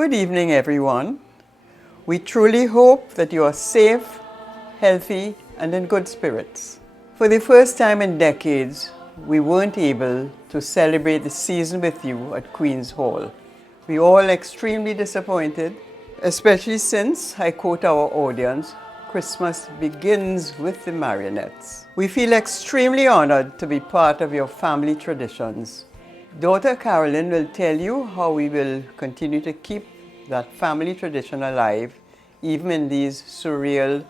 Good evening, everyone. We truly hope that you are safe, healthy, and in good spirits. For the first time in decades, we weren't able to celebrate the season with you at Queen's Hall. We all extremely disappointed, especially since, I quote our audience, Christmas begins with the Marionettes. We feel extremely honored to be part of your family traditions. Daughter Carolyn will tell you how we will continue to keep that family tradition alive even in these surreal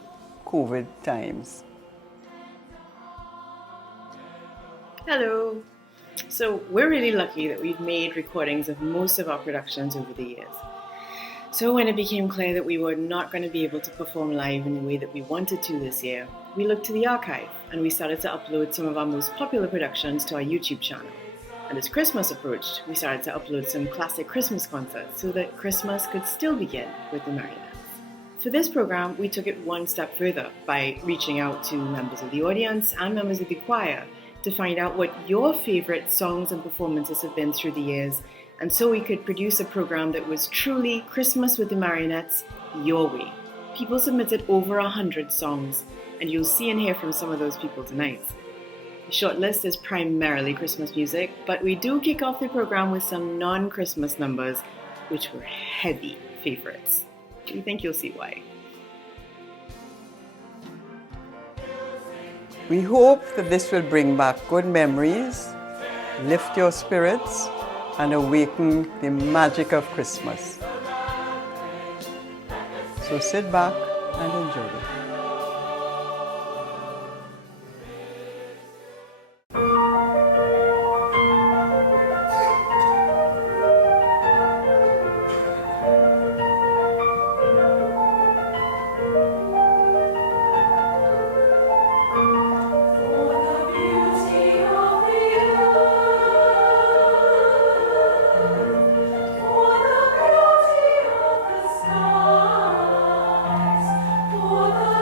COVID times. Hello. So we're really lucky that we've made recordings of most of our productions over the years. So when it became clear that we were not going to be able to perform live in the way that we wanted to this year, we looked to the archive and we started to upload some of our most popular productions to our YouTube channel. And as Christmas approached, we started to upload some classic Christmas concerts so that Christmas could still begin with the Marionettes. For this program, we took it one step further by reaching out to members of the audience and members of the choir to find out what your favorite songs and performances have been through the years, and so we could produce a program that was truly Christmas with the Marionettes your way. People submitted over 100 songs, and you'll see and hear from some of those people tonight. The short list is primarily Christmas music, but we do kick off the program with some non-Christmas numbers, which were heavy favorites. We think you'll see why. We hope that this will bring back good memories, lift your spirits, and awaken the magic of Christmas. So sit back and enjoy. For the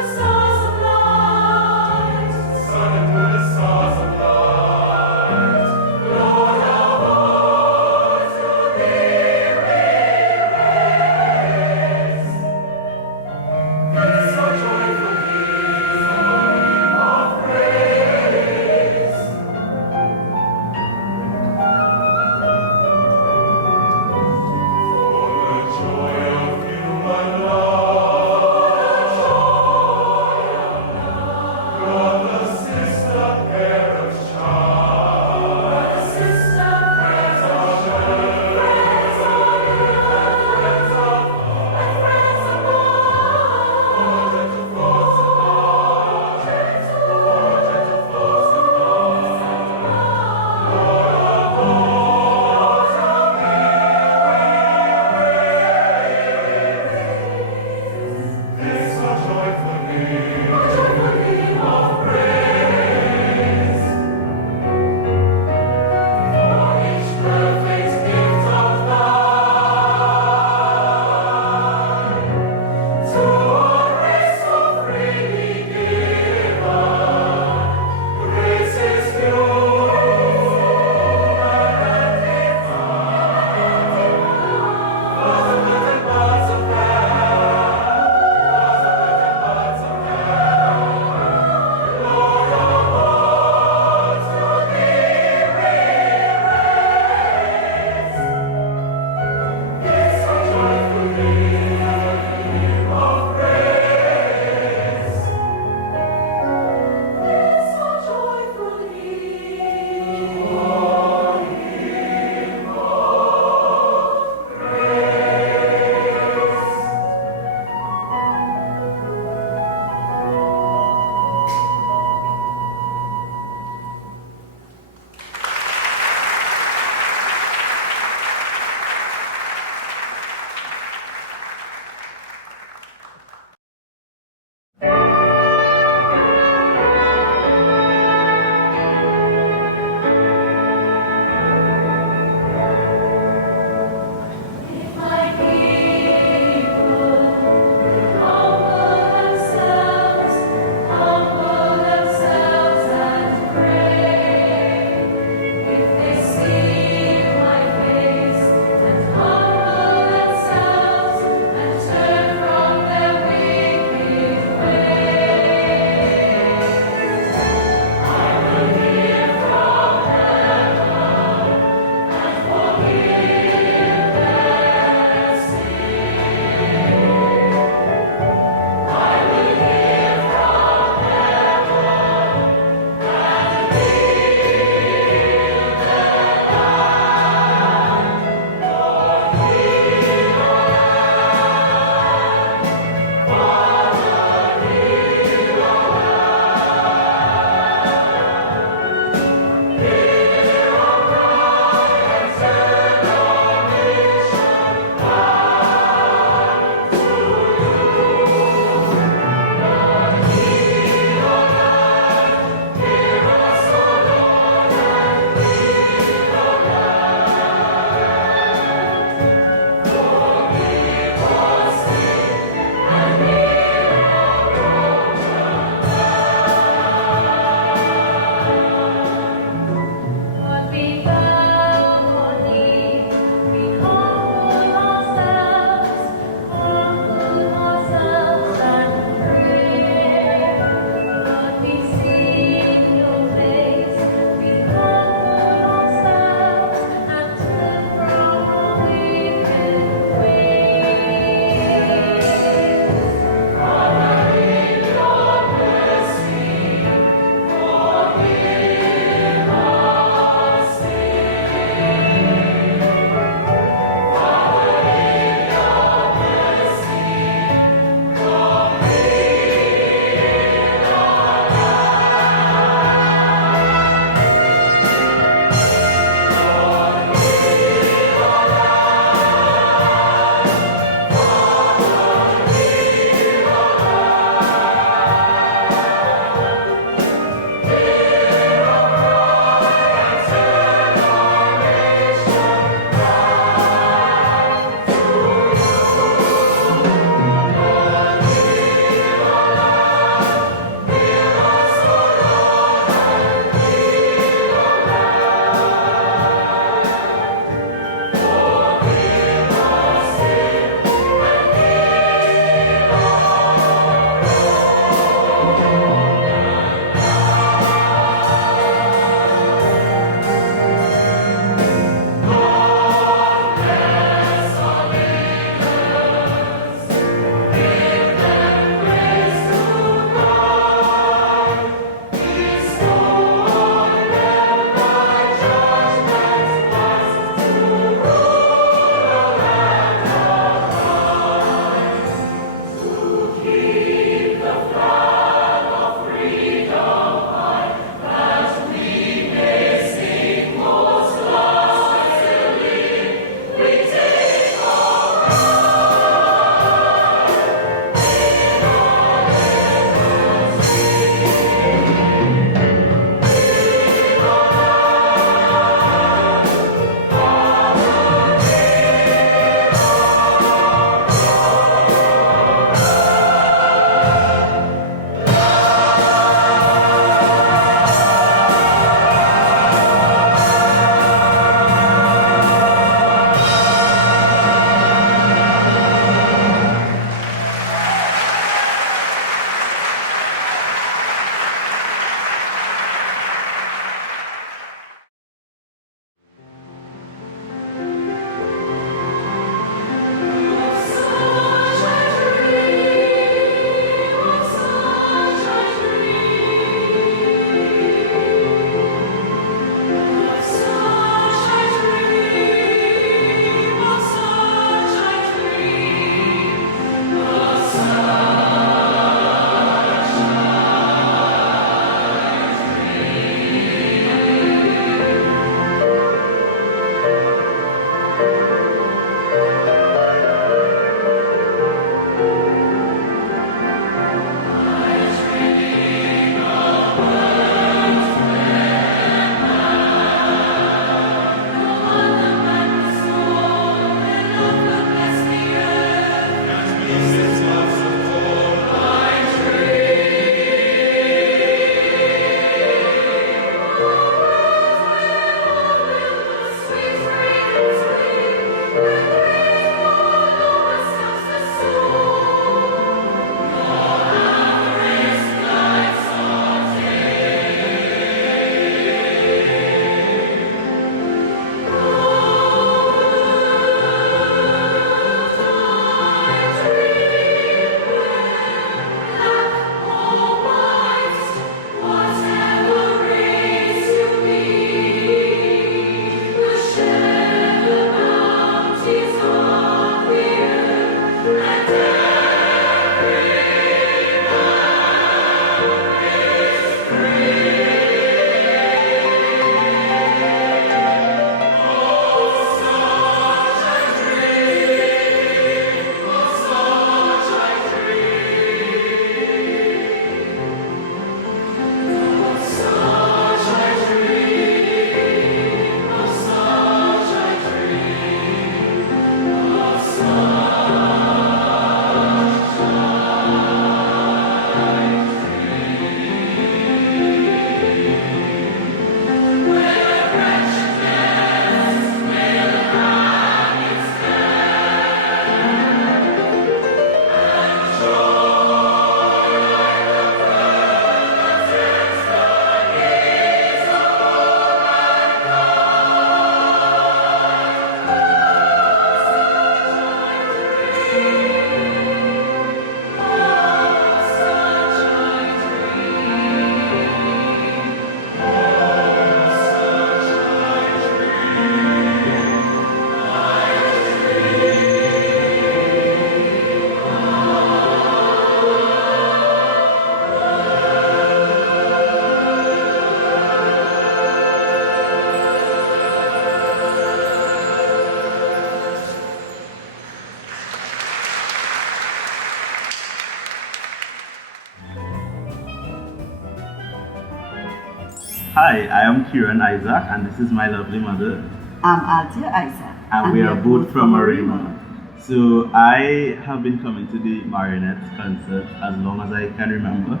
Hi, I am Kieran Isaac, and this is my lovely mother. I'm Altia Isaac. And we are both from Arima. So I have been coming to the Marionettes concert as long as I can remember,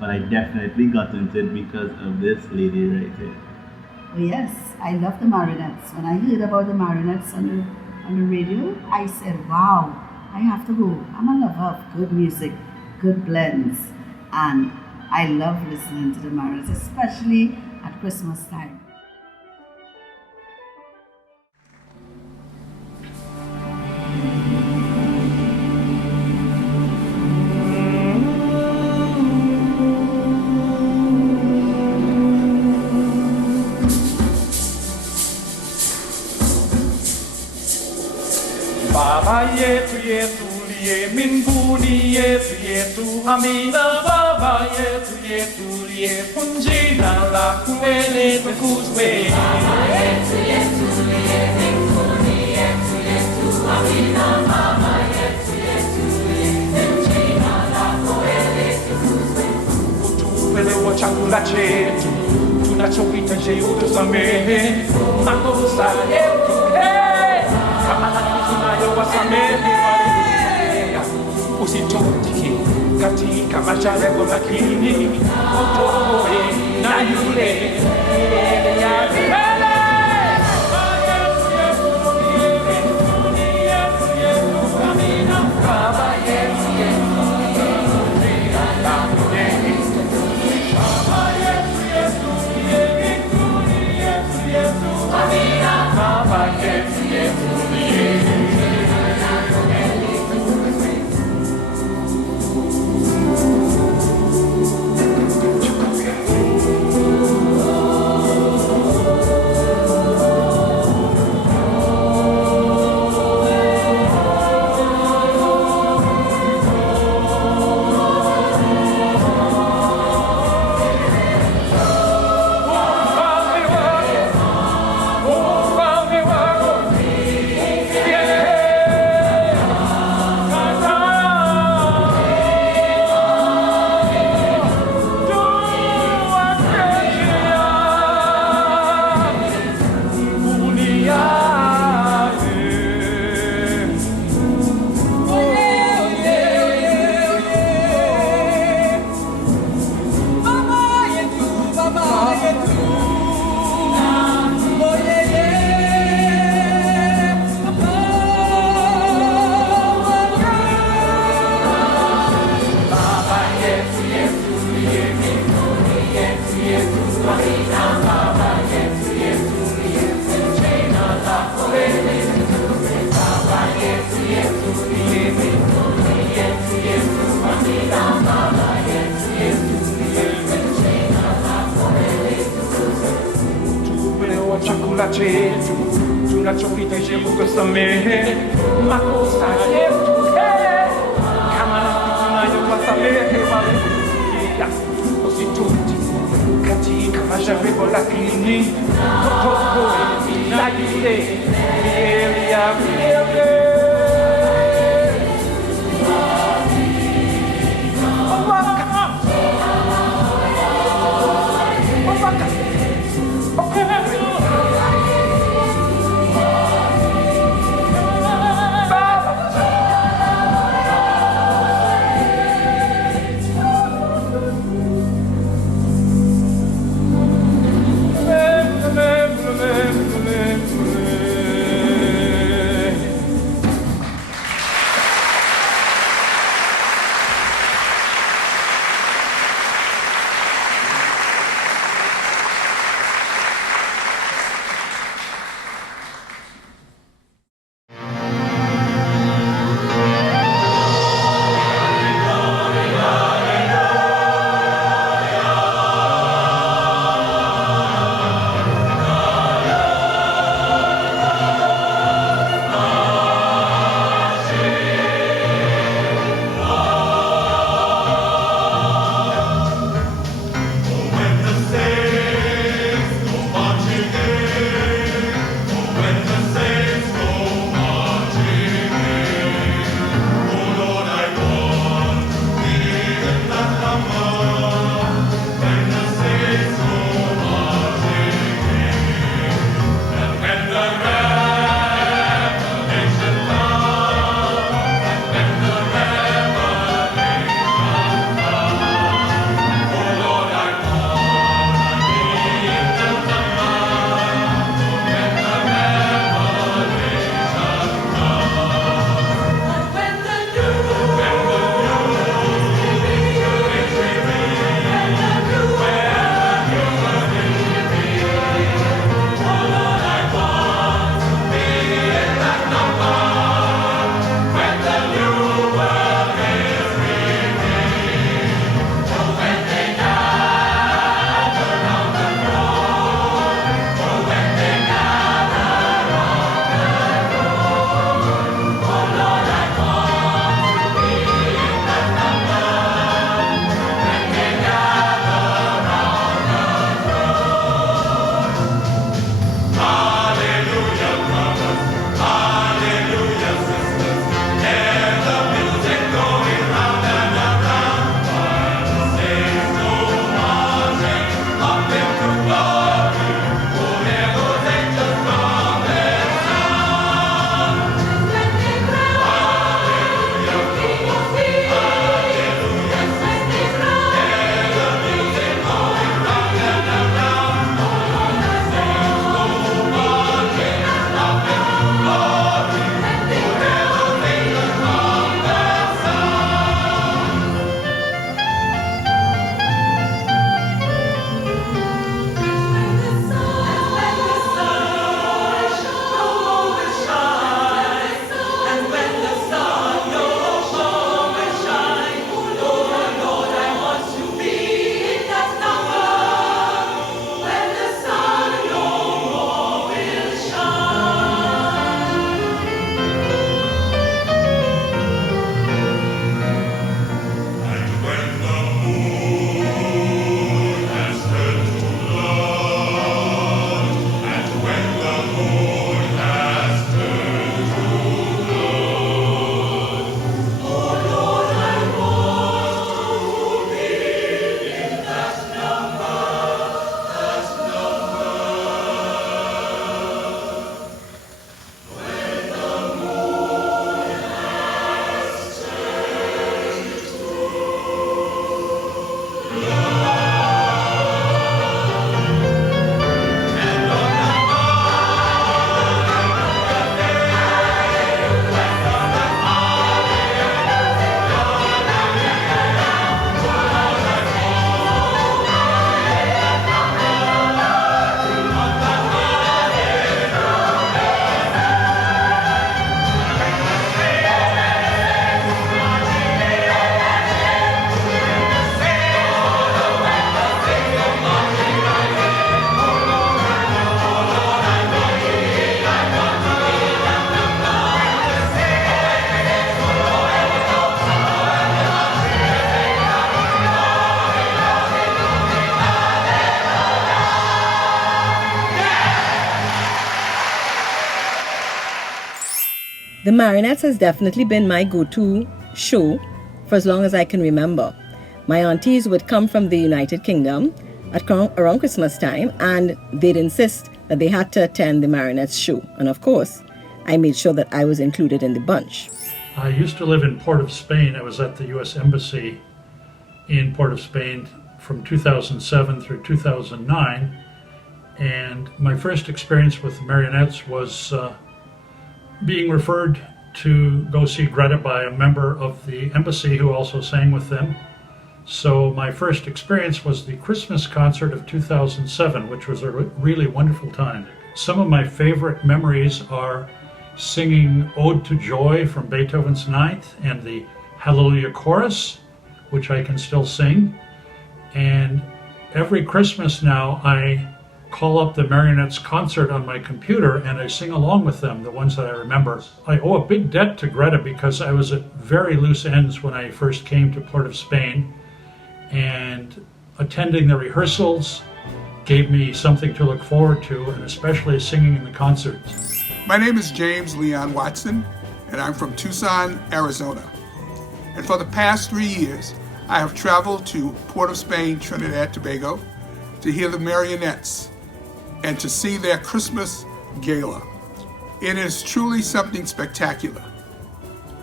but I definitely got into it because of this lady right here. Oh yes, I love the Marionettes. When I heard about the Marionettes on the radio, I said, wow, I have to go. I'm a lover of good music, good blends, and I love listening to the Marionettes, especially at Christmas time. Baba yetu yetu liye mbinguni, yetu yetu amina. Baba yetu yetu liye jina lako litukuzwe. Baba yetu yetu liye mbinguni, yetu yetu amina. Baba yetu yetu liye jina lako litukuzwe. Utupe chakula chetu tunachohitaji, utusamehe makosa yetu wasamehe waliotukosea, usitutike katika majaribu, lakini utuokoe na yule ya milele. Baba yetu yetu jina lako litukuzwe. Baba yetu yetu liye mbinguni, yetu yetu amina. Baba yetu yetu liye chakula chetu tunachohitaji, utusamehe makosa yetu kama tunavyowasamehe waliotukosea, usitutike katika majaribu, lakini utuokoe na yule ya milele. The Marionettes has definitely been my go-to show for as long as I can remember. My aunties would come from the United Kingdom around Christmas time, and they'd insist that they had to attend the Marionettes show. And of course, I made sure that I was included in the bunch. I used to live in Port of Spain. I was at the U.S. Embassy in Port of Spain from 2007 through 2009. And my first experience with the Marionettes was being referred to go see Greta by a member of the embassy who also sang with them. So my first experience was the Christmas concert of 2007, which was a really wonderful time. Some of my favorite memories are singing Ode to Joy from Beethoven's Ninth and the Hallelujah Chorus, which I can still sing. And every Christmas now I call up the Marionettes concert on my computer and I sing along with them, the ones that I remember. I owe a big debt to Greta because I was at very loose ends when I first came to Port of Spain, and attending the rehearsals gave me something to look forward to, and especially singing in the concerts. My name is James Leon Watson, and I'm from Tucson, Arizona. And for the past 3 years, I have traveled to Port of Spain, Trinidad, Tobago, to hear the Marionettes and to see their Christmas gala. It is truly something spectacular.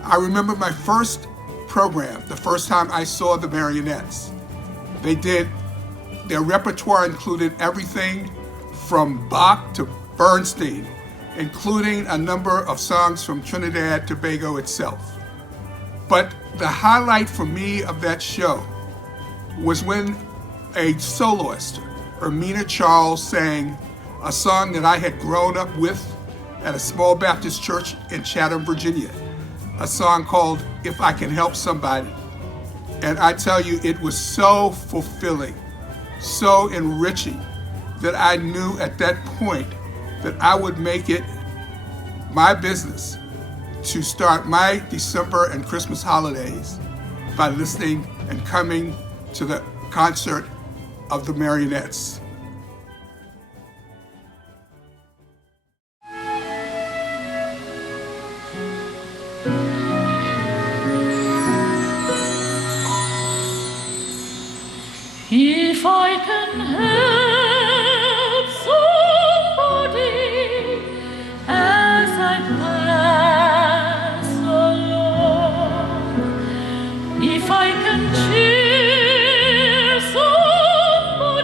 I remember my first program, the first time I saw the Marionettes. Their repertoire included everything from Bach to Bernstein, including a number of songs from Trinidad Tobago itself. But the highlight for me of that show was when a soloist, Ermina Charles, sang a song that I had grown up with at a small Baptist church in Chatham, Virginia, a song called If I Can Help Somebody. And I tell you, it was so fulfilling, so enriching, that I knew at that point that I would make it my business to start my December and Christmas holidays by listening and coming to the concert of the Marionettes. If I can help somebody as I pass along, if I can cheer somebody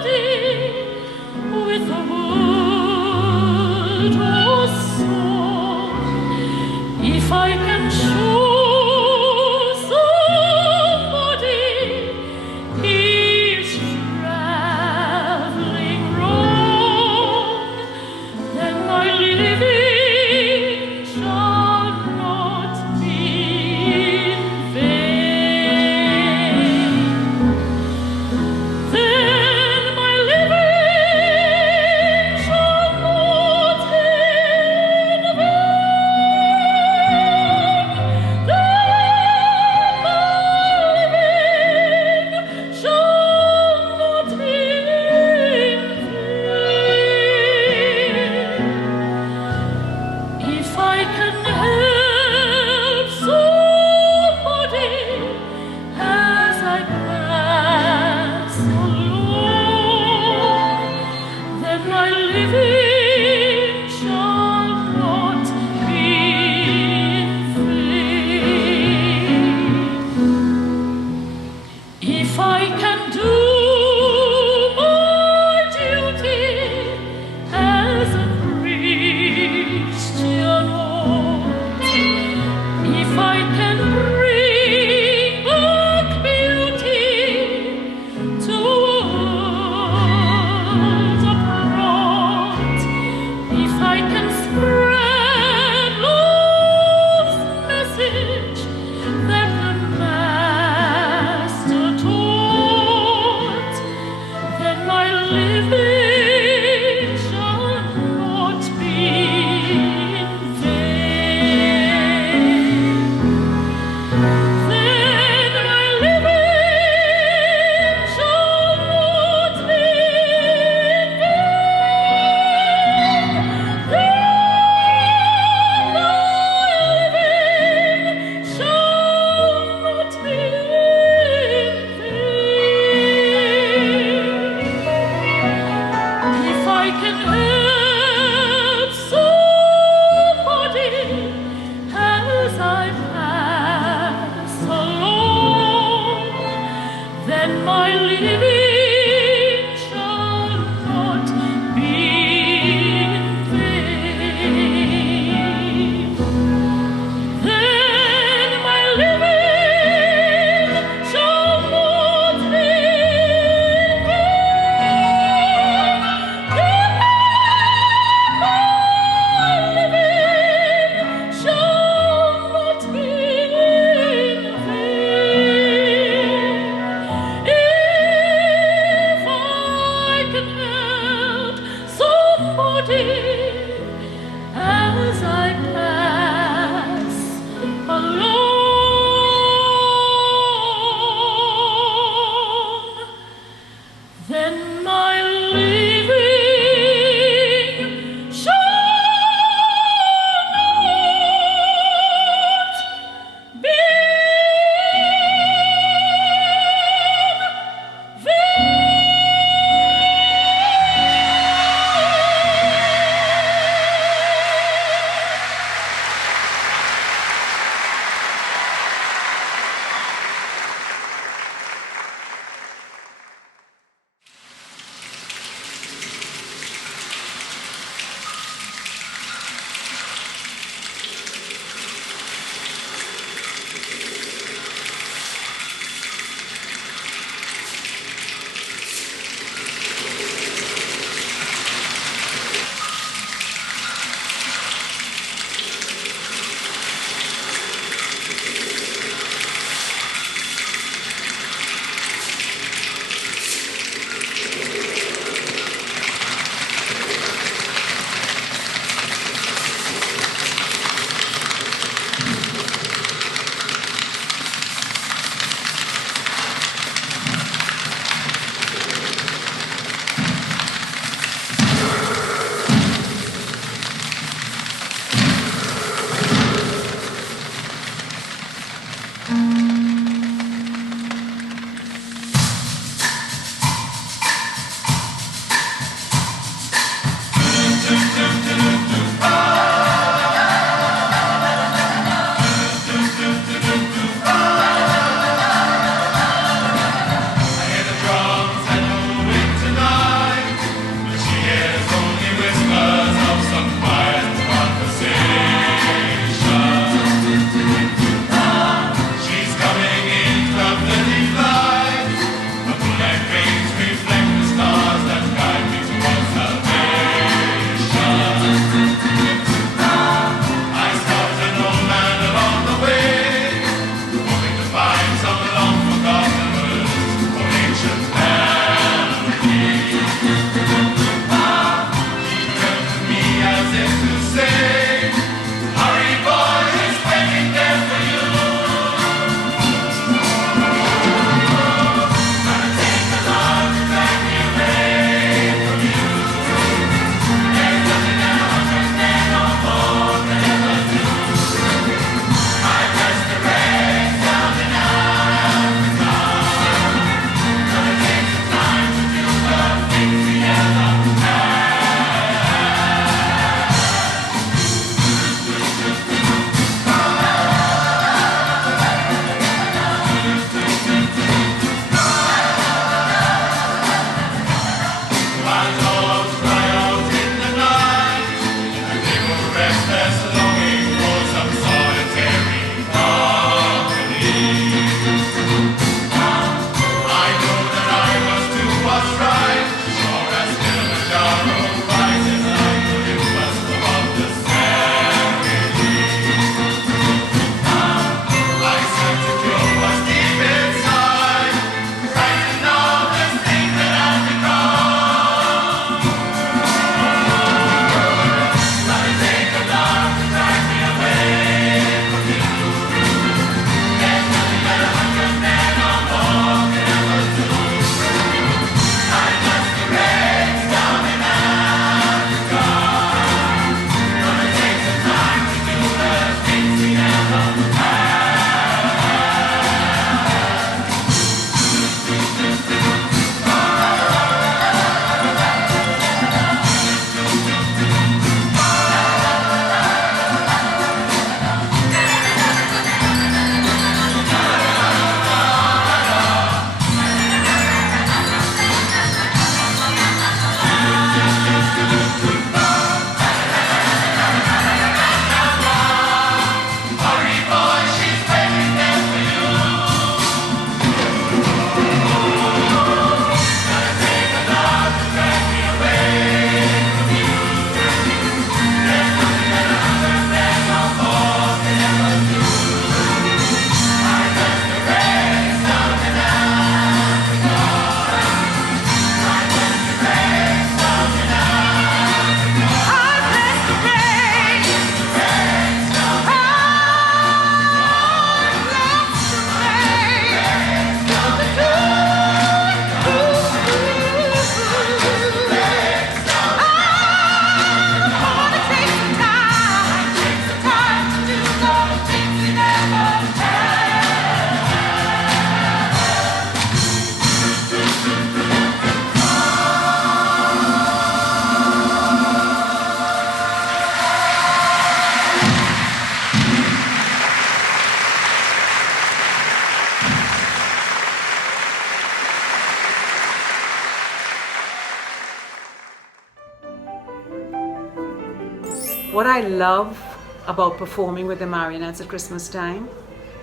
What I love about performing with the Marionettes at Christmas time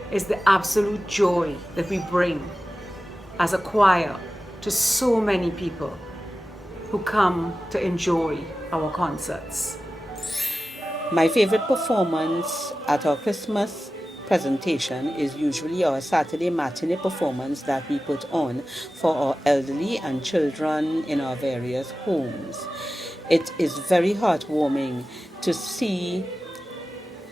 is the absolute joy that we bring as a choir to so many people who come to enjoy our concerts. My favorite performance at our Christmas presentation is usually our Saturday matinee performance that we put on for our elderly and children in our various homes. It is very heartwarming to see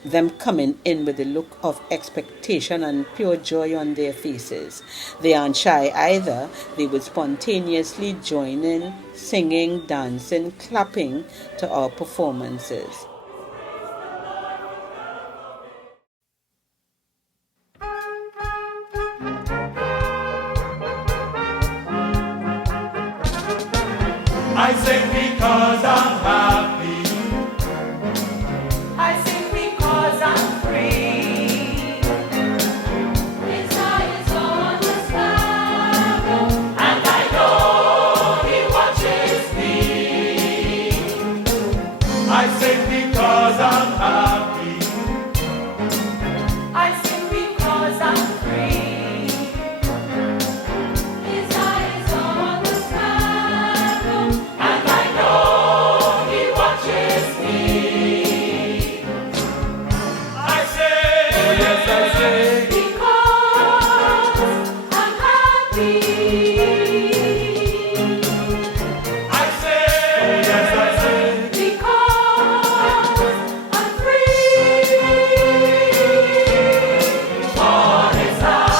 them coming in with a look of expectation and pure joy on their faces. They aren't shy either. They would spontaneously join in, singing, dancing, clapping to our performances. I sing because I'm happy. I sing because I'm free. His eye is on the sparrow, And I know he watches me. I sing because I'm happy. I sing because I'm free. His eye is on the sparrow, And I know he watches me. I say, oh yes, I say, because I'm happy. I say, oh yes, I say, Because I'm free. for his eyes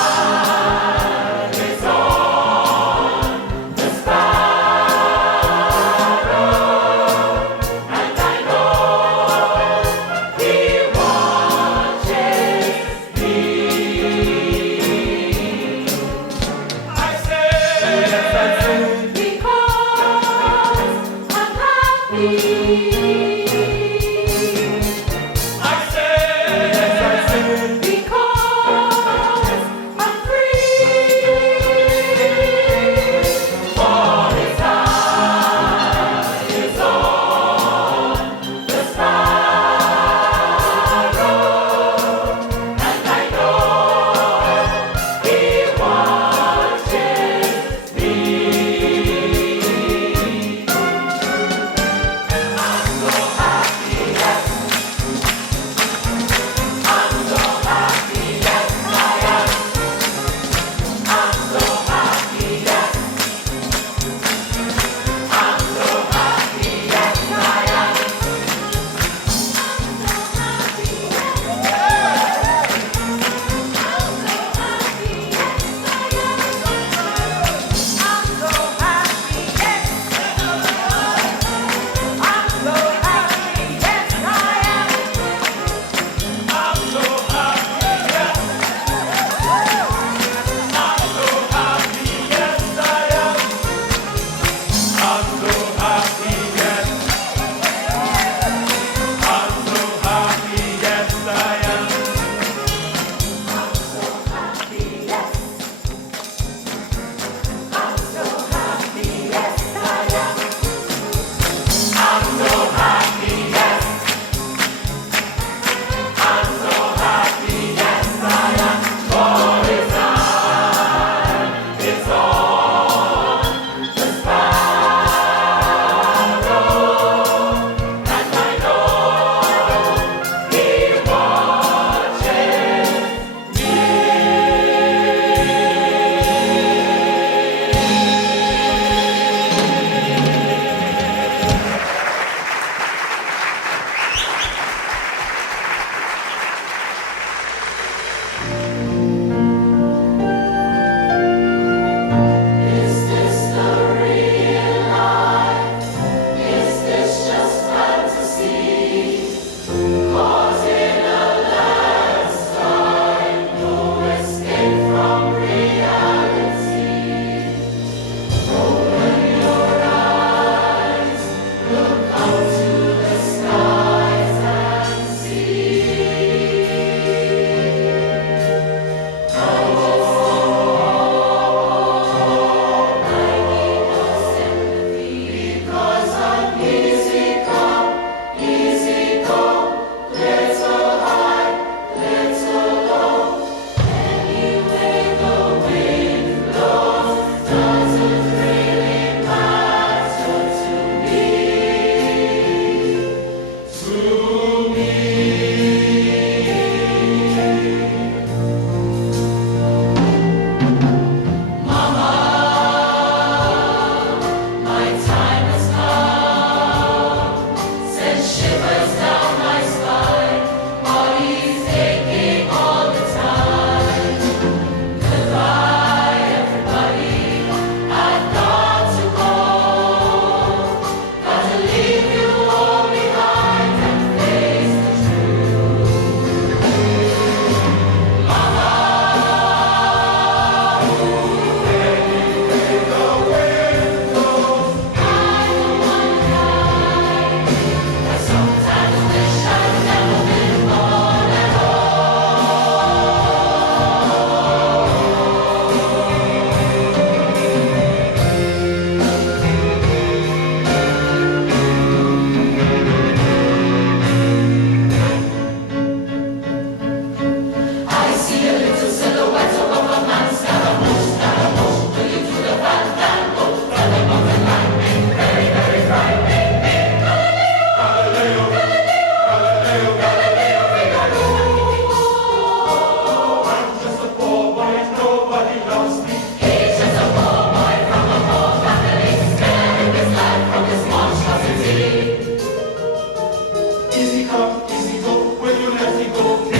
Easy come, easy go, when you let me go.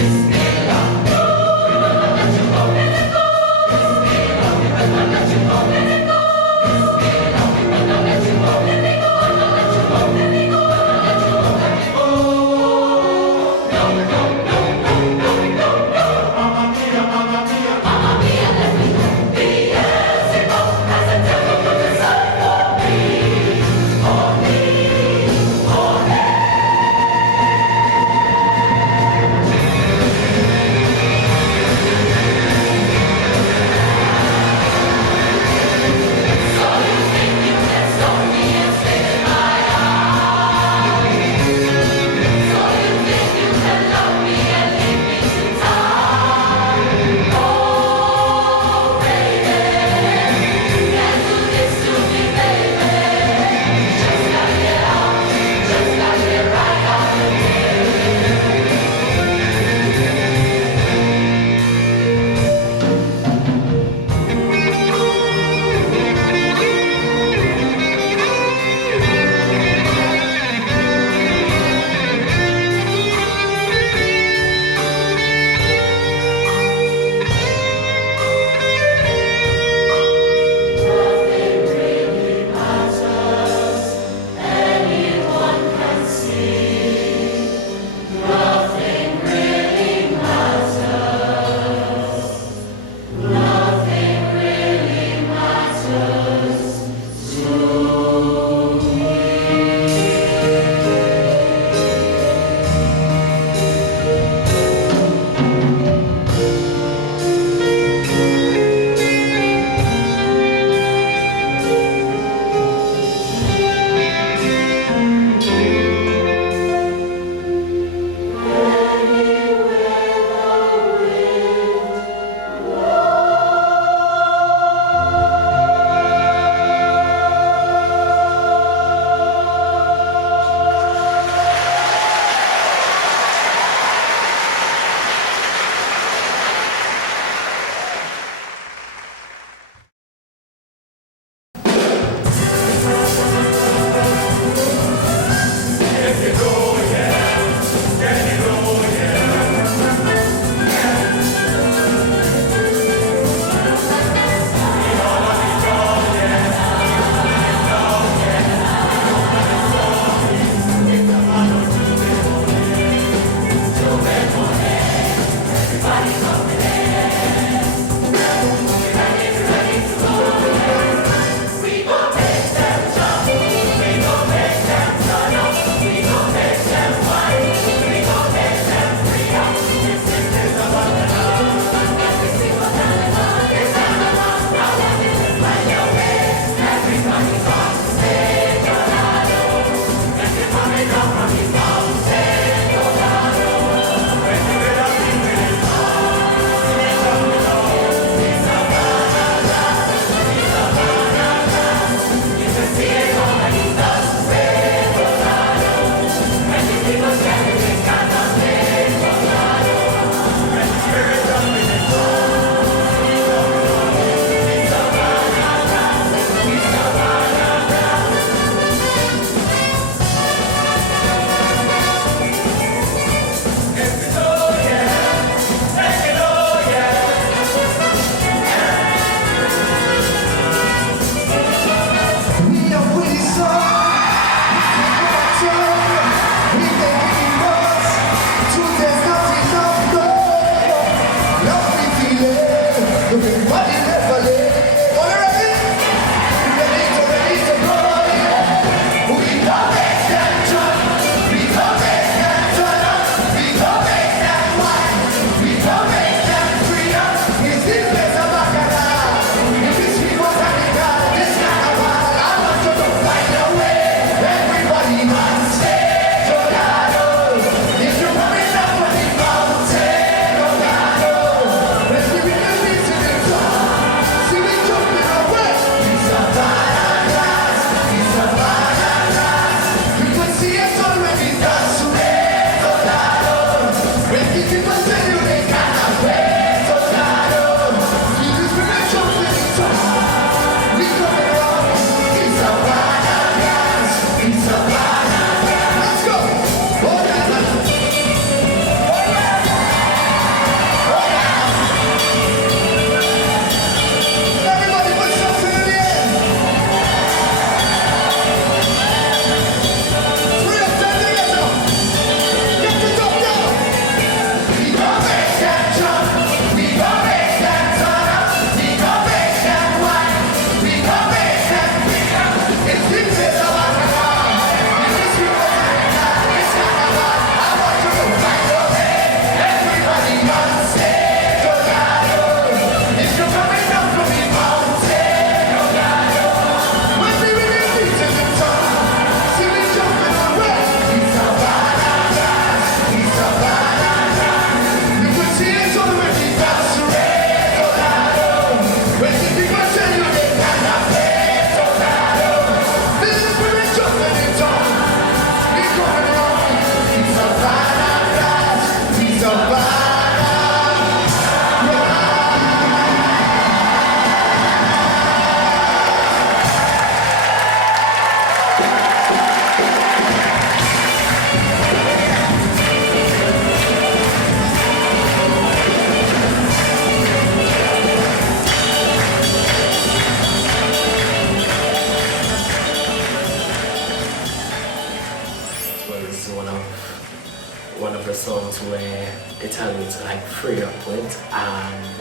tell me to like free up with, and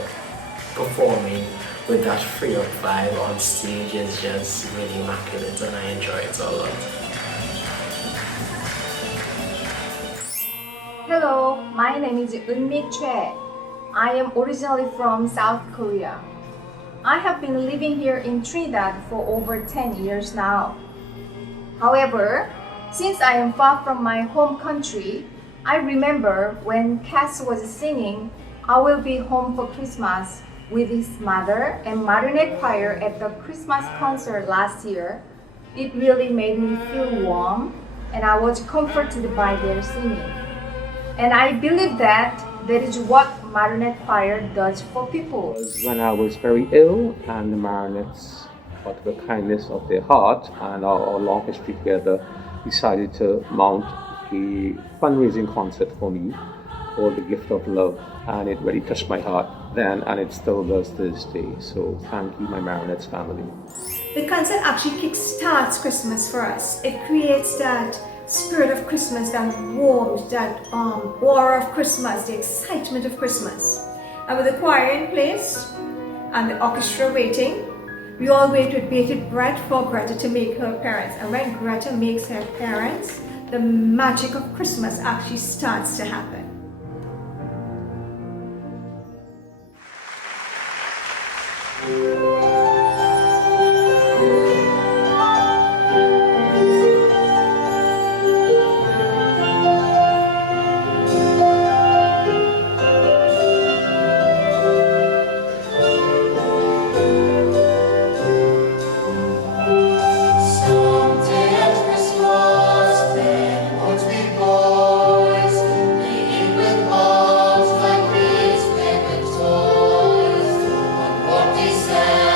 performing with that free up vibe on stage is just really immaculate, and I enjoy it a lot. Hello, my name is Eunmi Choi. I am originally from South Korea. I have been living here in Trinidad for over 10 years now. However, since I am far from my home country, I remember when Cass was singing "I Will Be Home for Christmas" with his mother and Marionette choir at the Christmas concert last year. It really made me feel warm, and I was comforted by their singing. And I believe that is what Marionette choir does for people. When I was very ill, and the Marionettes, out of the kindness of their heart and our long history together, decided to mount a fundraising concert for me called The Gift of Love, and it really touched my heart then, and it still does to this day. So thank you, my Marionettes family. The concert actually kickstarts Christmas for us. It creates that spirit of Christmas, that warmth, that aura of Christmas, the excitement of Christmas. And with the choir in place and the orchestra waiting, we all wait with bated breath for Greta to make her appearance. And when Greta makes her appearance, the magic of Christmas actually starts to happen. December.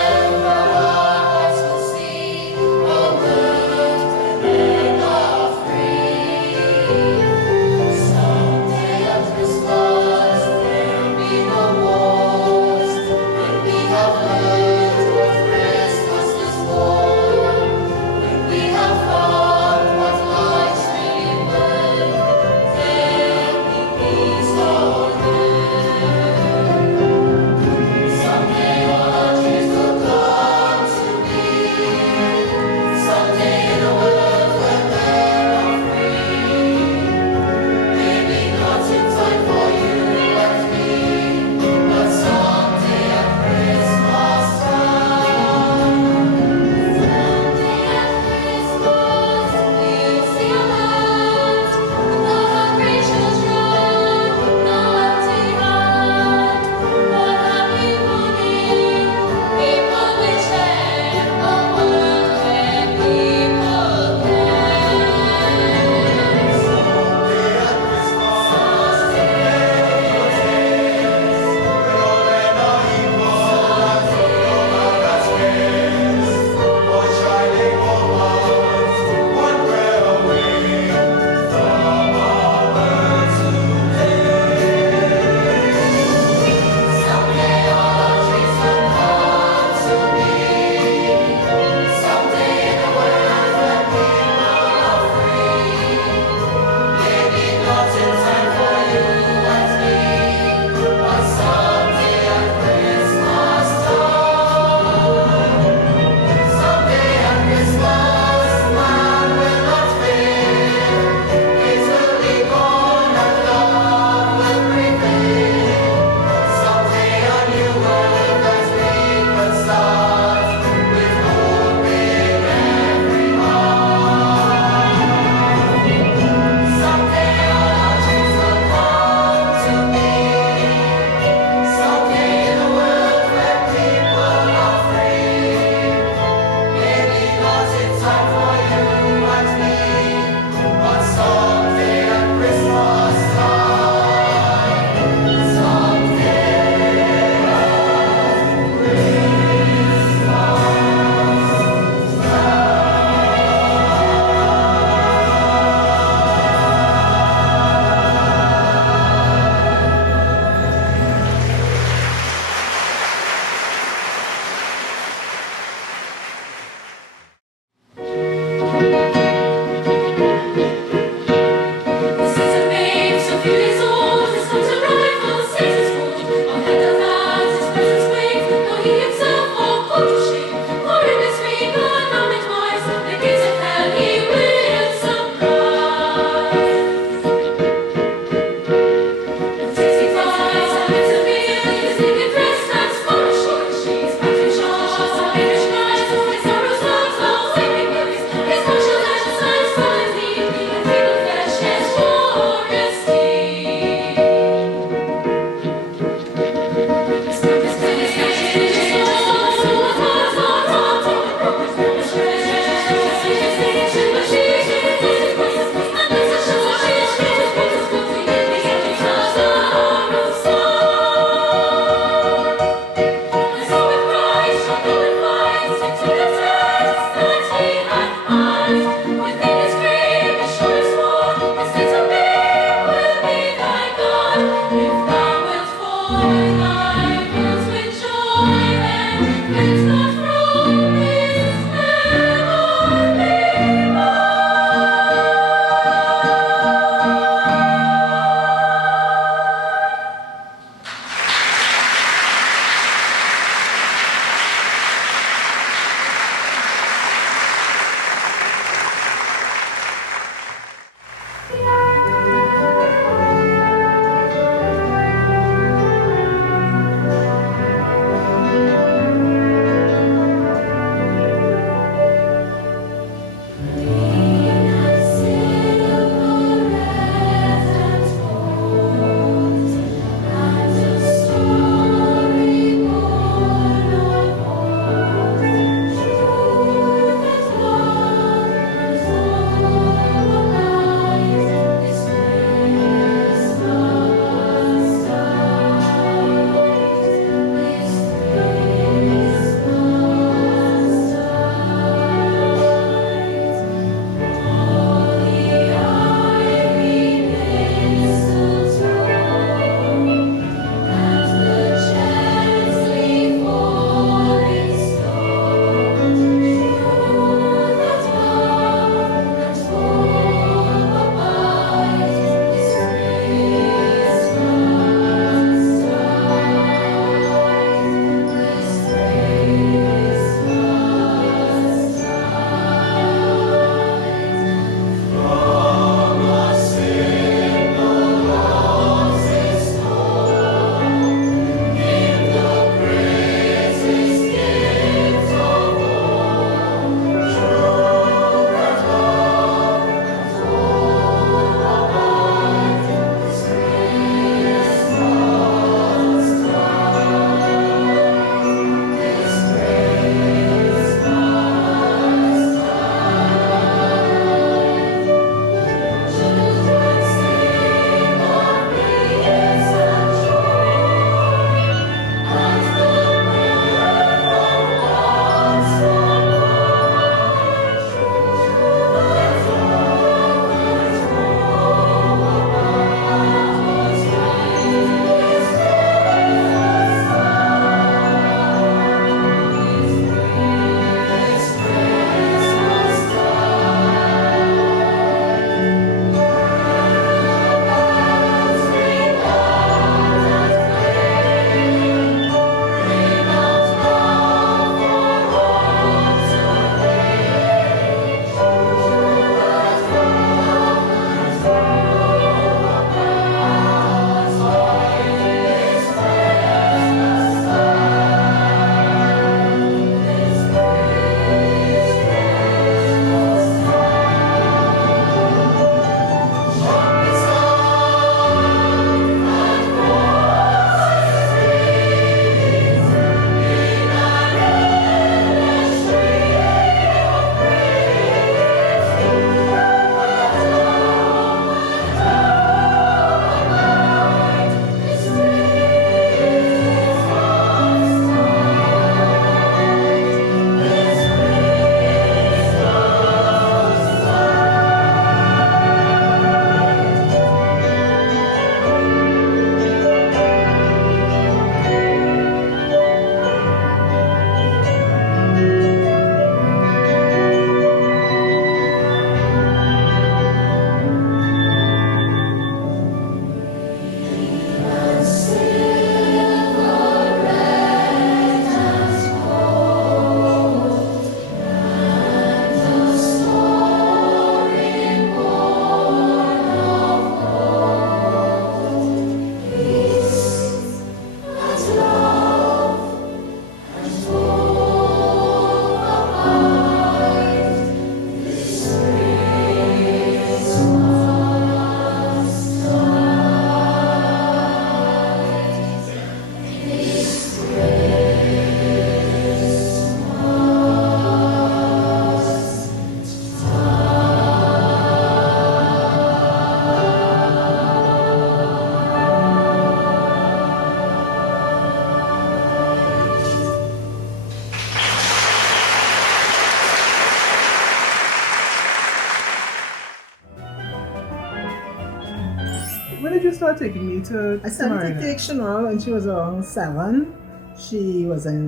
you start taking me to I started to Marionettes? take Chanel when she was around 7. She was in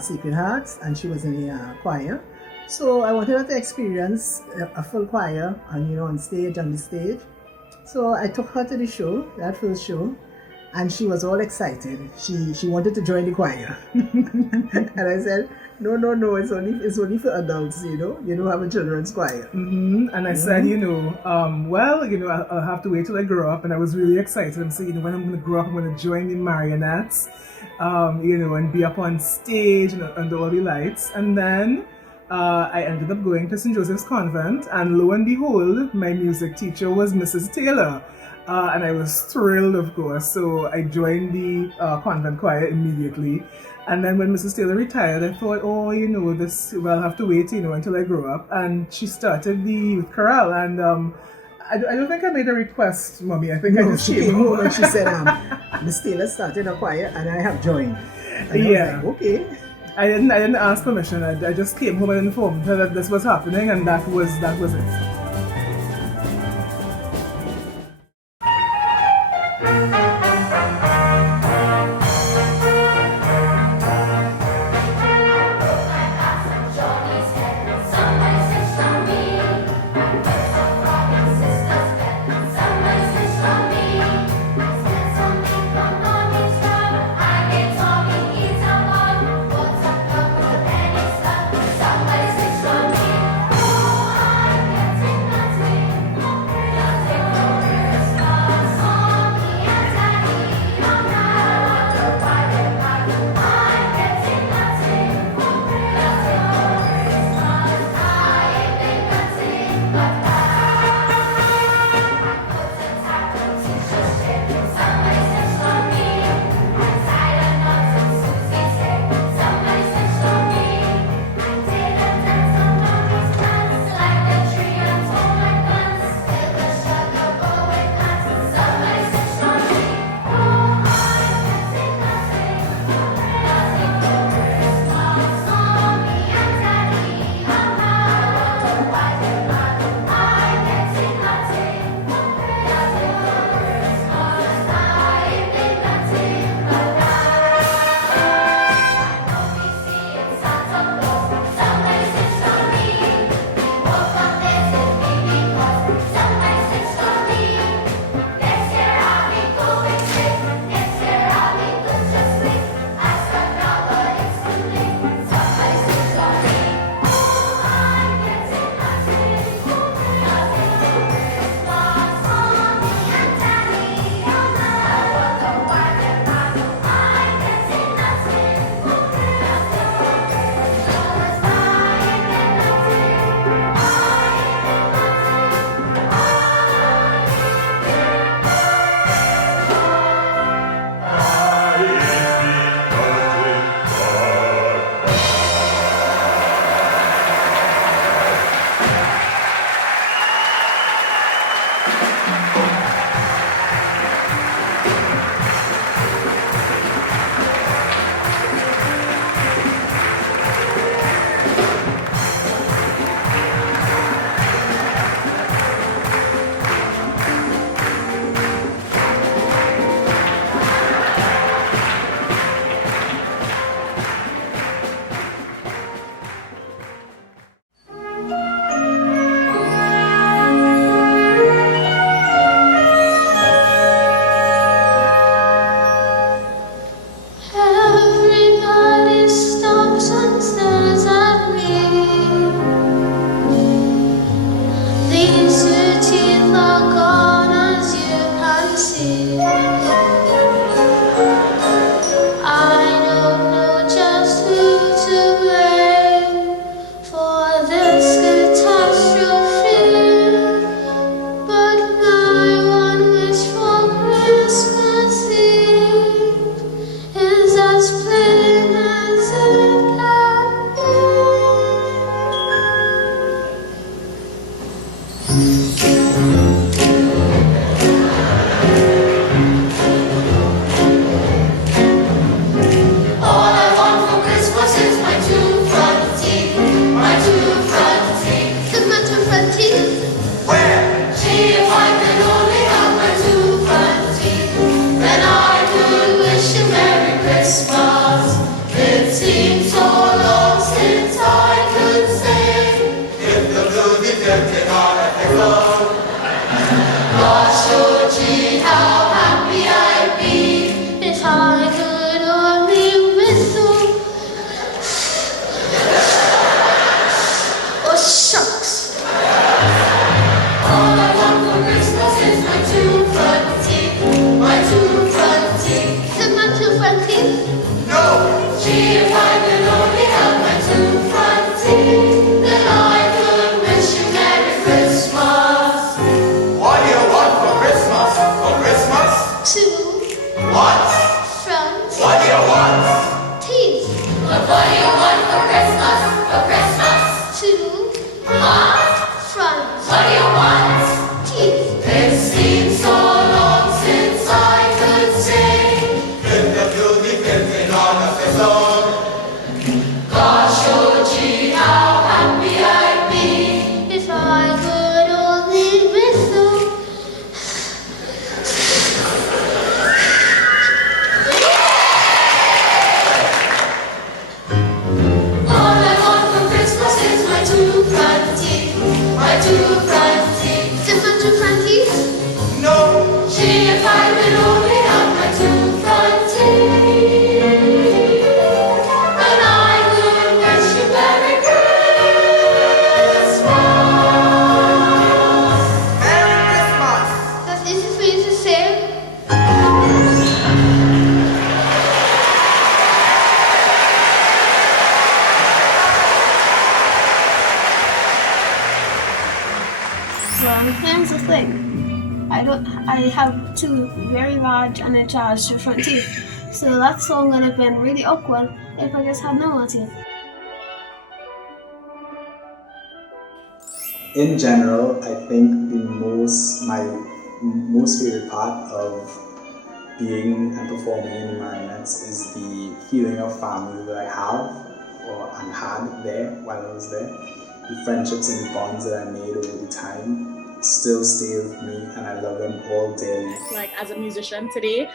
Sacred Hearts and she was in the choir. So I wanted her to experience a full choir and on stage, on the stage. So I took her to the show, that first show, and she was all excited. She wanted to join the choir. And I said, no, it's only for adults, you don't have a children's choir. And I said, I'll have to wait till I grow up. And I was really excited. I'm saying, when I'm going to grow up, I'm going to join the Marionettes, and be up on stage and under all the lights. And then I ended up going to St. Joseph's Convent, and lo and behold, my music teacher was Mrs. Taylor. And I was thrilled, of course. So I joined the convent choir immediately. And then when Mrs. Taylor retired, I thought, I'll have to wait, until I grow up. And she started the youth chorale. And I don't think I made a request, Mommy. I think I just she came home and she said, Miss Taylor started a choir and I have joined. And I was like, okay. I didn't ask permission. I just came home and informed her that this was happening, and that was it. Somebody seems so long since I could say, if the blue be tempted on a pillow, gosh, oh gee, how happy I'd be if I could only whistle. Oh, shucks. All I want for Christmas is my two front teeth, my two front teeth. Is it my two front teeth? No! Gee, if I could only have my two front teeth, then I could wish you Merry Christmas. What do you want for Christmas? For Christmas? Two. What? Front. What do you want? Teeth. But what do you want for Christmas? For Christmas? Two. What? Front. What do you want? Teeth. It seems so long since I could say, if the beauty fits in on a fizzle. Gosh, oh gee, how happy I'd be if I could only whistle. All I want for Christmas is my two front teeth, my two front teeth. Is it my two front teeth? No. Gee, if I could only have my two front teeth, then I could wish you Merry Christmas. Merry Christmas. That's easy for you to say. Well, here's the thing. I have two very large and a charged front teeth. So that song would have been really awkward if I just had normal teeth. In general, I think my most favorite part of being and performing in Marionettes is the feeling of family that I have and had there while I was there. The friendships and bonds that I made over the time still stay with me, and I love them all dearly. Like, as a musician today,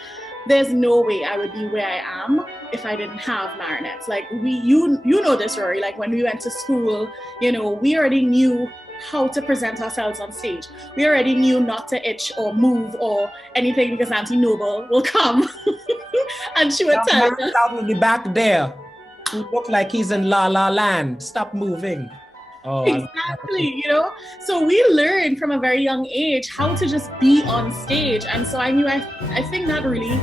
there's no way I would be where I am if I didn't have Marionettes. Like, you know this, Rory, like when we went to school, we already knew how to present ourselves on stage. We already knew not to itch or move or anything because Auntie Noble will come and she would tell us. Out in the back there, he look like he's in La La Land. Stop moving. Oh, exactly, So we learned from a very young age how to just be on stage. And so I think that really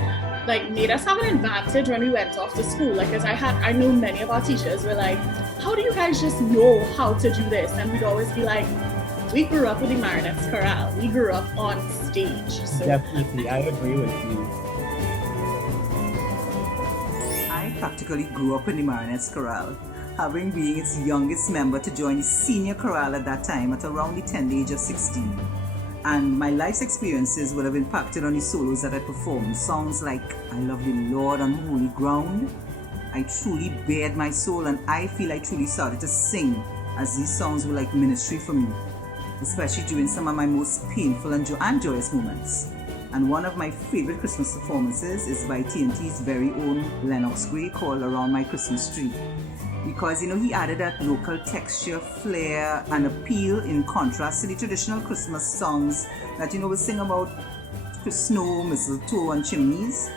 made us have an advantage when we went off to school. Because I know many of our teachers were like, how do you guys just know how to do this? And we'd always be like, we grew up with the Marionettes chorale. We grew up on stage. So. Definitely, I agree with you. I practically grew up in the Marionettes chorale, having been its youngest member to join the senior chorale at that time at around the tender age of 16. And my life's experiences would have impacted on the solos that I performed. Songs like I Love the Lord on Holy Ground, I truly bared my soul, and I feel I truly started to sing as these songs were like ministry for me, especially during some of my most painful and joyous moments. And one of my favorite Christmas performances is by TNT's very own Lennox Gray, called Around My Christmas Tree. Because, he added that local texture, flair, and appeal in contrast to the traditional Christmas songs that, we sing about snow, mistletoe, and chimneys.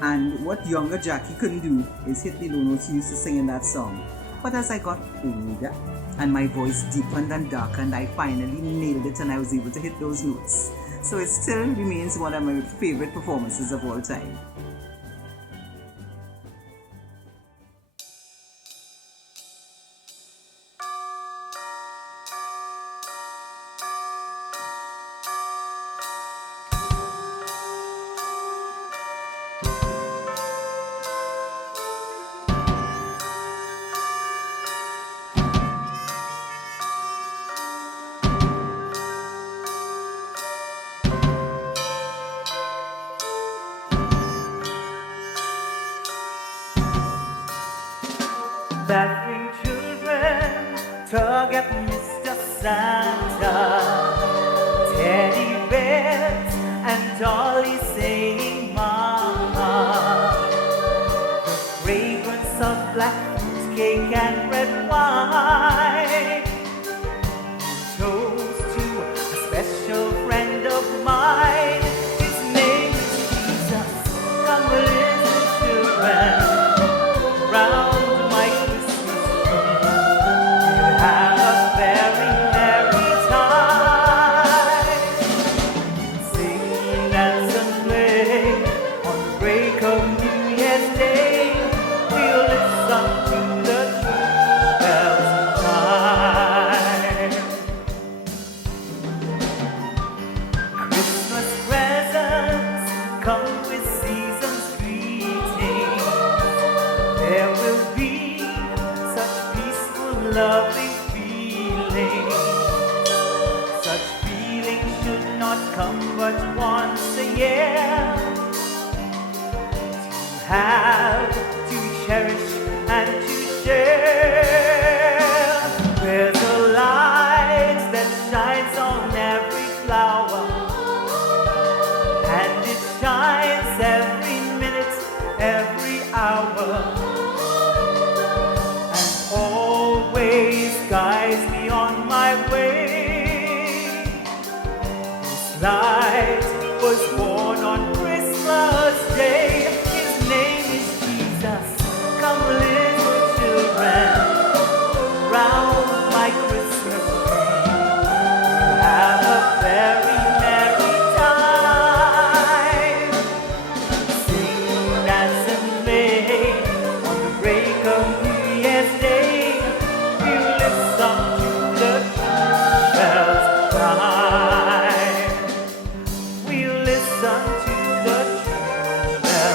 And what younger Jackie couldn't do is hit the low notes he used to sing in that song. But as I got older and my voice deepened and darkened, I finally nailed it and I was able to hit those notes. So it still remains one of my favorite performances of all time. Laughing children tug at Mr. Santa, teddy bears and dollies saying mama. The fragrance of black fruit cake and red wine. Toast to a special friend of mine. His name is Jesus. Come, little children, round my Christmas tree. We'll have a very merry time. Sing, dance, and play on the break of New Year's Day. We'll listen to the church bells chime. Christmas presents come with season's greetings. There will be such peaceful, lovely feelings. Such feelings should not come but once a year. To have, to cherish, and to share. There's a light that shines on every flower, and it shines every minute, every hour, and always guides me on my way. This light was born on Christmas Day. His name is Jesus. Come, little children, round my Christmas tree. Have a very merry time. Sing, dance, and play on the break of New Year's Day. We'll listen to the church bells chime. We'll listen to the church bells chime.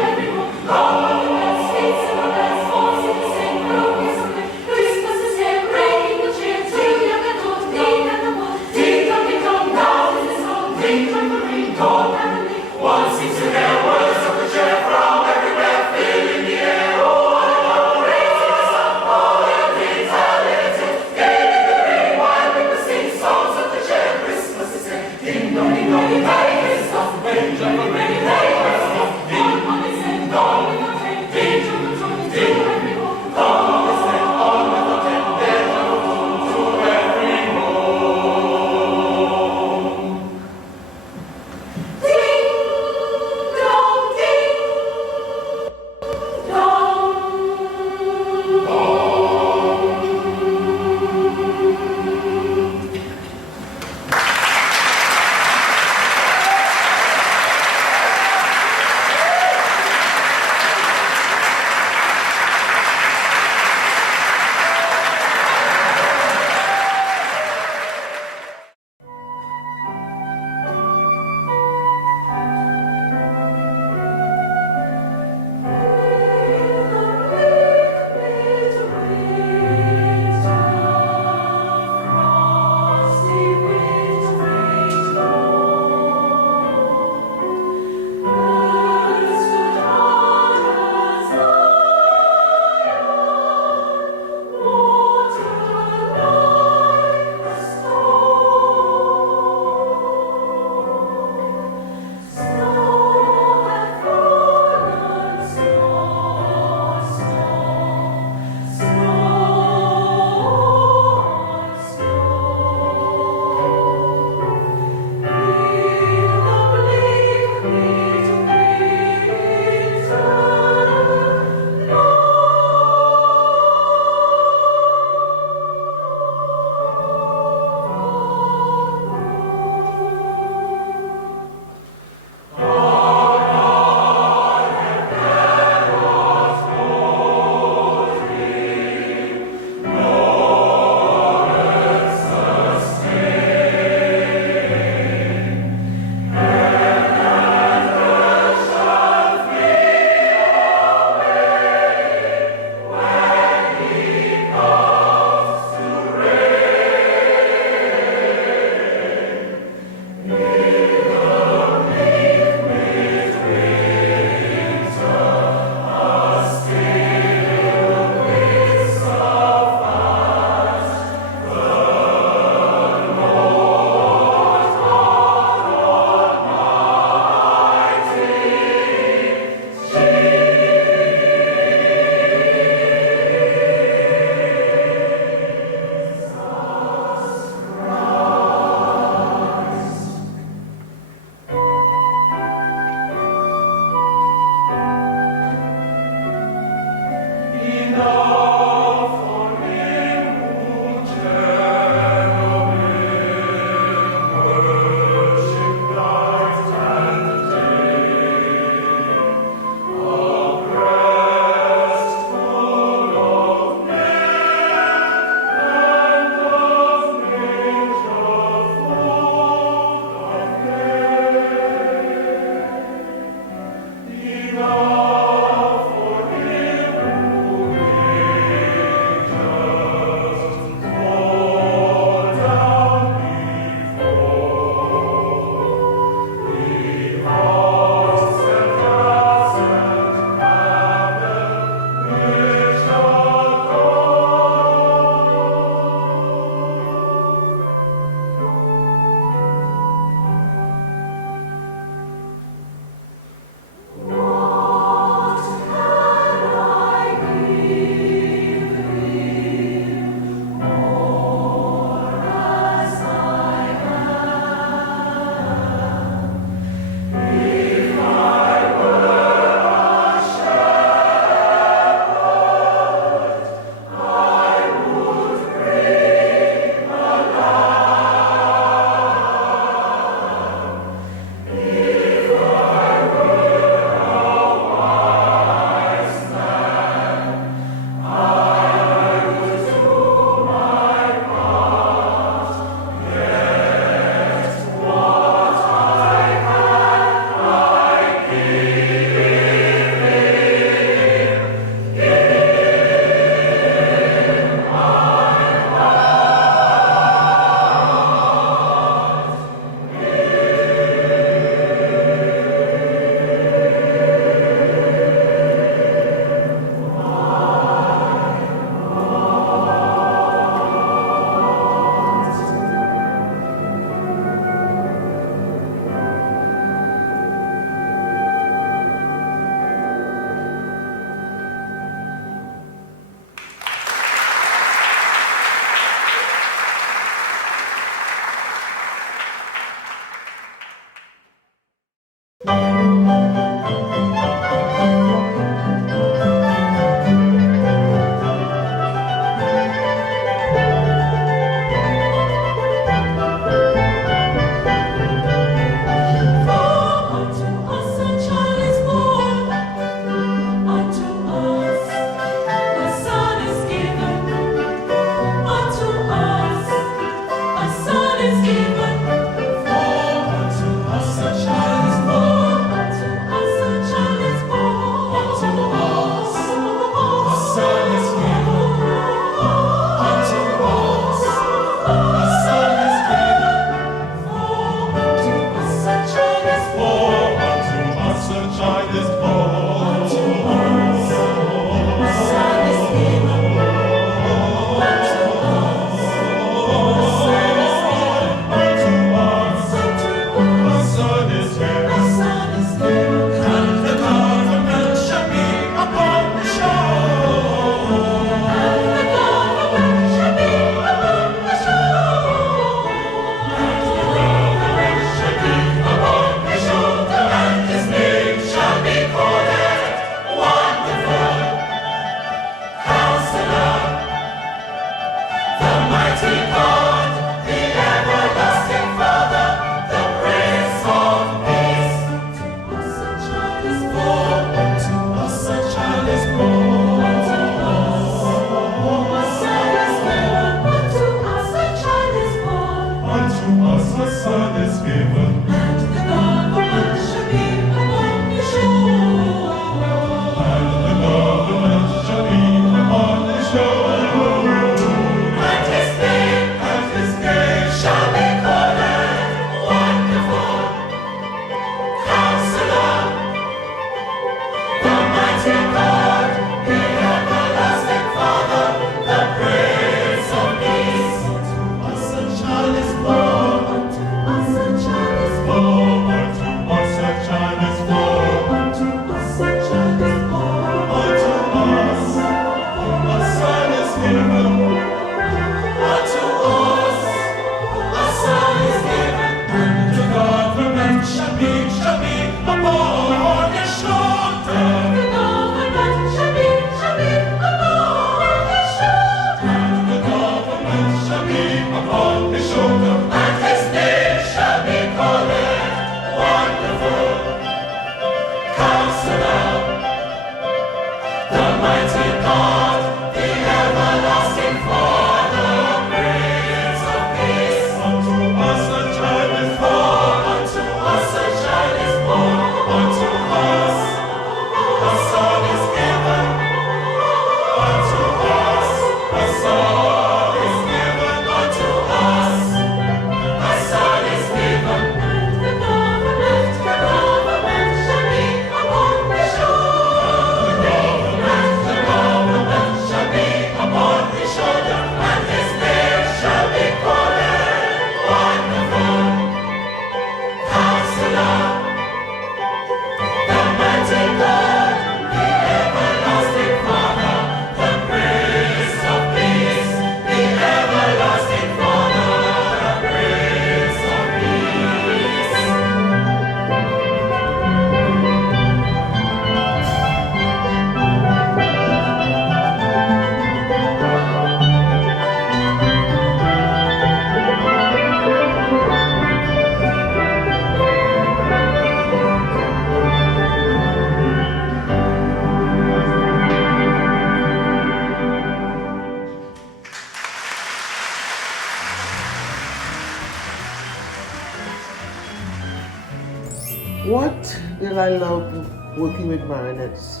What will I love working with marionettes?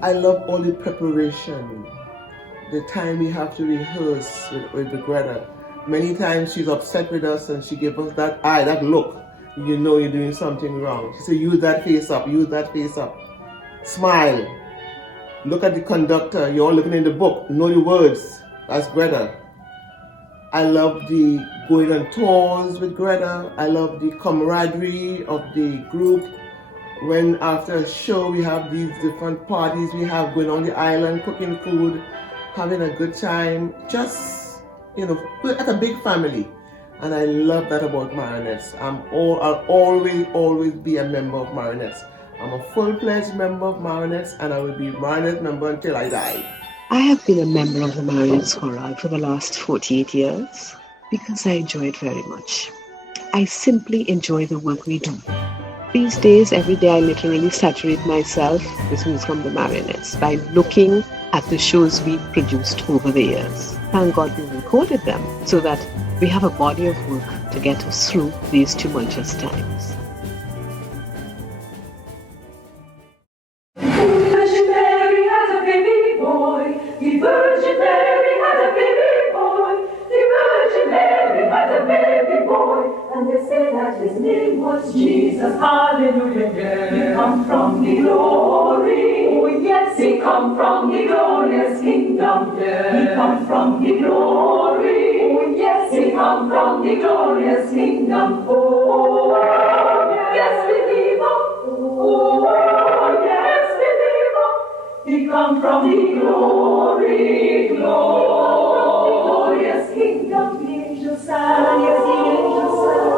I love all the preparation, the time we have to rehearse with Greta. Many times she's upset with us and she gives us that eye, that look. You know you're doing something wrong. She says, use that face up, use that face up. Smile. Look at the conductor. You're all looking in the book. Know the words. That's Greta. I love the going on tours with Greta. I love the camaraderie of the group. When after a show we have these different parties we have going on the island, cooking food, having a good time. Just, we're like a big family. And I love that about Marionettes. I'll always be a member of Marionettes. I'm a full-fledged member of Marionettes and I will be a Marionette member until I die. I have been a member of the Marionettes Chorale for the last 48 years because I enjoy it very much. I simply enjoy the work we do. These days, every day I literally saturate myself with music from the Marionettes by looking at the shows we produced over the years. Thank God we recorded them so that we have a body of work to get us through these tumultuous times. Virgin Mary had a baby boy. The Virgin Mary had a baby boy. The Virgin Mary had a baby boy. And they say that his name was Jesus. Hallelujah, yeah. He come from the glory. Oh yes, he come from the glorious kingdom. Yeah. He come from the glory. Oh yes, he come from the glorious kingdom. Oh yes, believer. Oh yes, believer. He come from the glory, glorious kingdom. The angels sang, yes, the angels sang.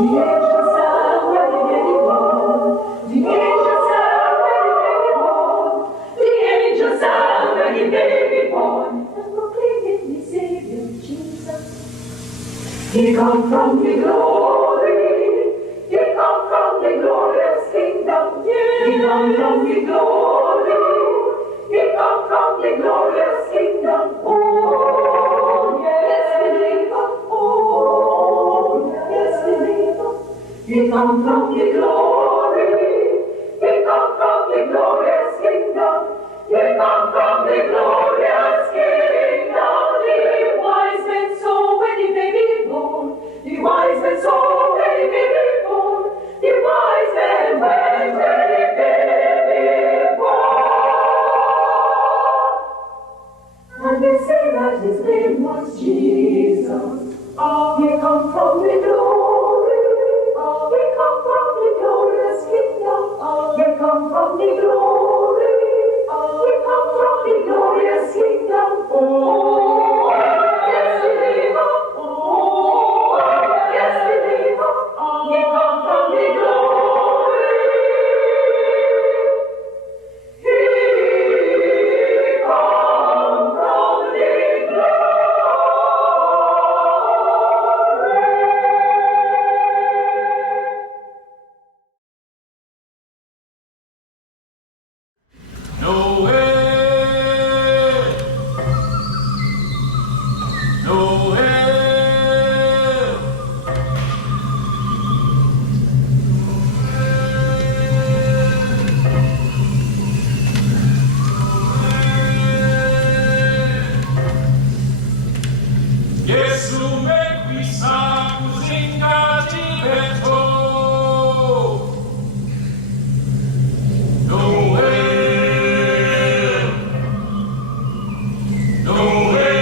The angels sang when the baby born. The angels sang when the baby born. The angels sang when the baby born. And proclaiming the Savior Jesus. He come from the glory. He come from the glorious kingdom. He come from the glory. He come from the glorious kingdom. Oh, yes, believer. Oh, yes, believer. He come from the glory. He come from the glorious kingdom. He come from the glorious kingdom. The wise men saw when the baby born. The wise men saw when the baby born. The wise men went when the baby born. And they say that his name was Jesus. He come from the glory. He come from the glorious kingdom. He come from the glory. He come from the glorious kingdom. Oh, yes, believer. Oh, yes, believer. He come from the glory. He come from the glory. No way. No way. Yesu make me sound zingati beto. No way. No way.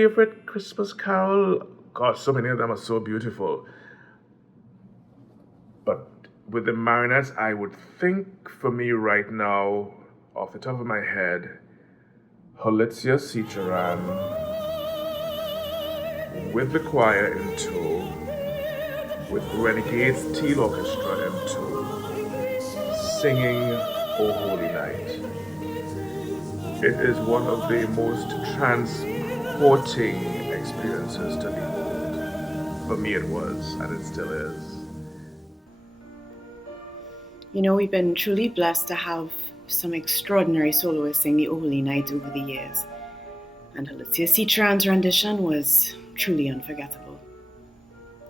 favorite Christmas carol? Gosh, so many of them are so beautiful. But with the Marionettes, I would think for me right now, off the top of my head, Holytia Ciceran with the choir in tow, with Renegade's Teal Orchestra in tow, singing O Holy Night. It is one of the most transporting experiences to behold. For me it was, and it still is. You know, we've been truly blessed to have some extraordinary soloists sing the O Holy Night over the years, and Holytia Ciceran's rendition was truly unforgettable.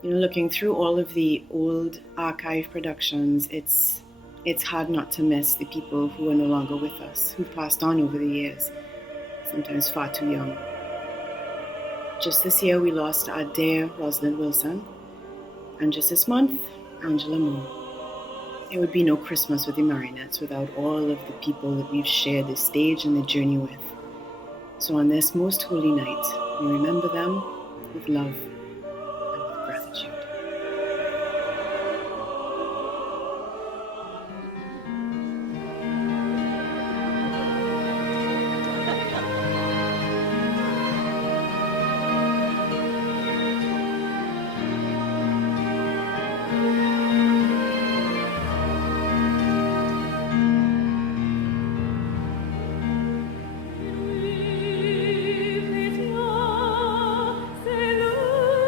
You know, looking through all of the old archive productions, it's hard not to miss the people who are no longer with us, who've passed on over the years, sometimes far too young. Just this year we lost our dear Rosalind Wilson, and just this month, Angela Moore. There would be no Christmas with the Marionettes without all of the people that we've shared the stage and the journey with. So on this most holy night, we remember them with love and with gratitude. C'est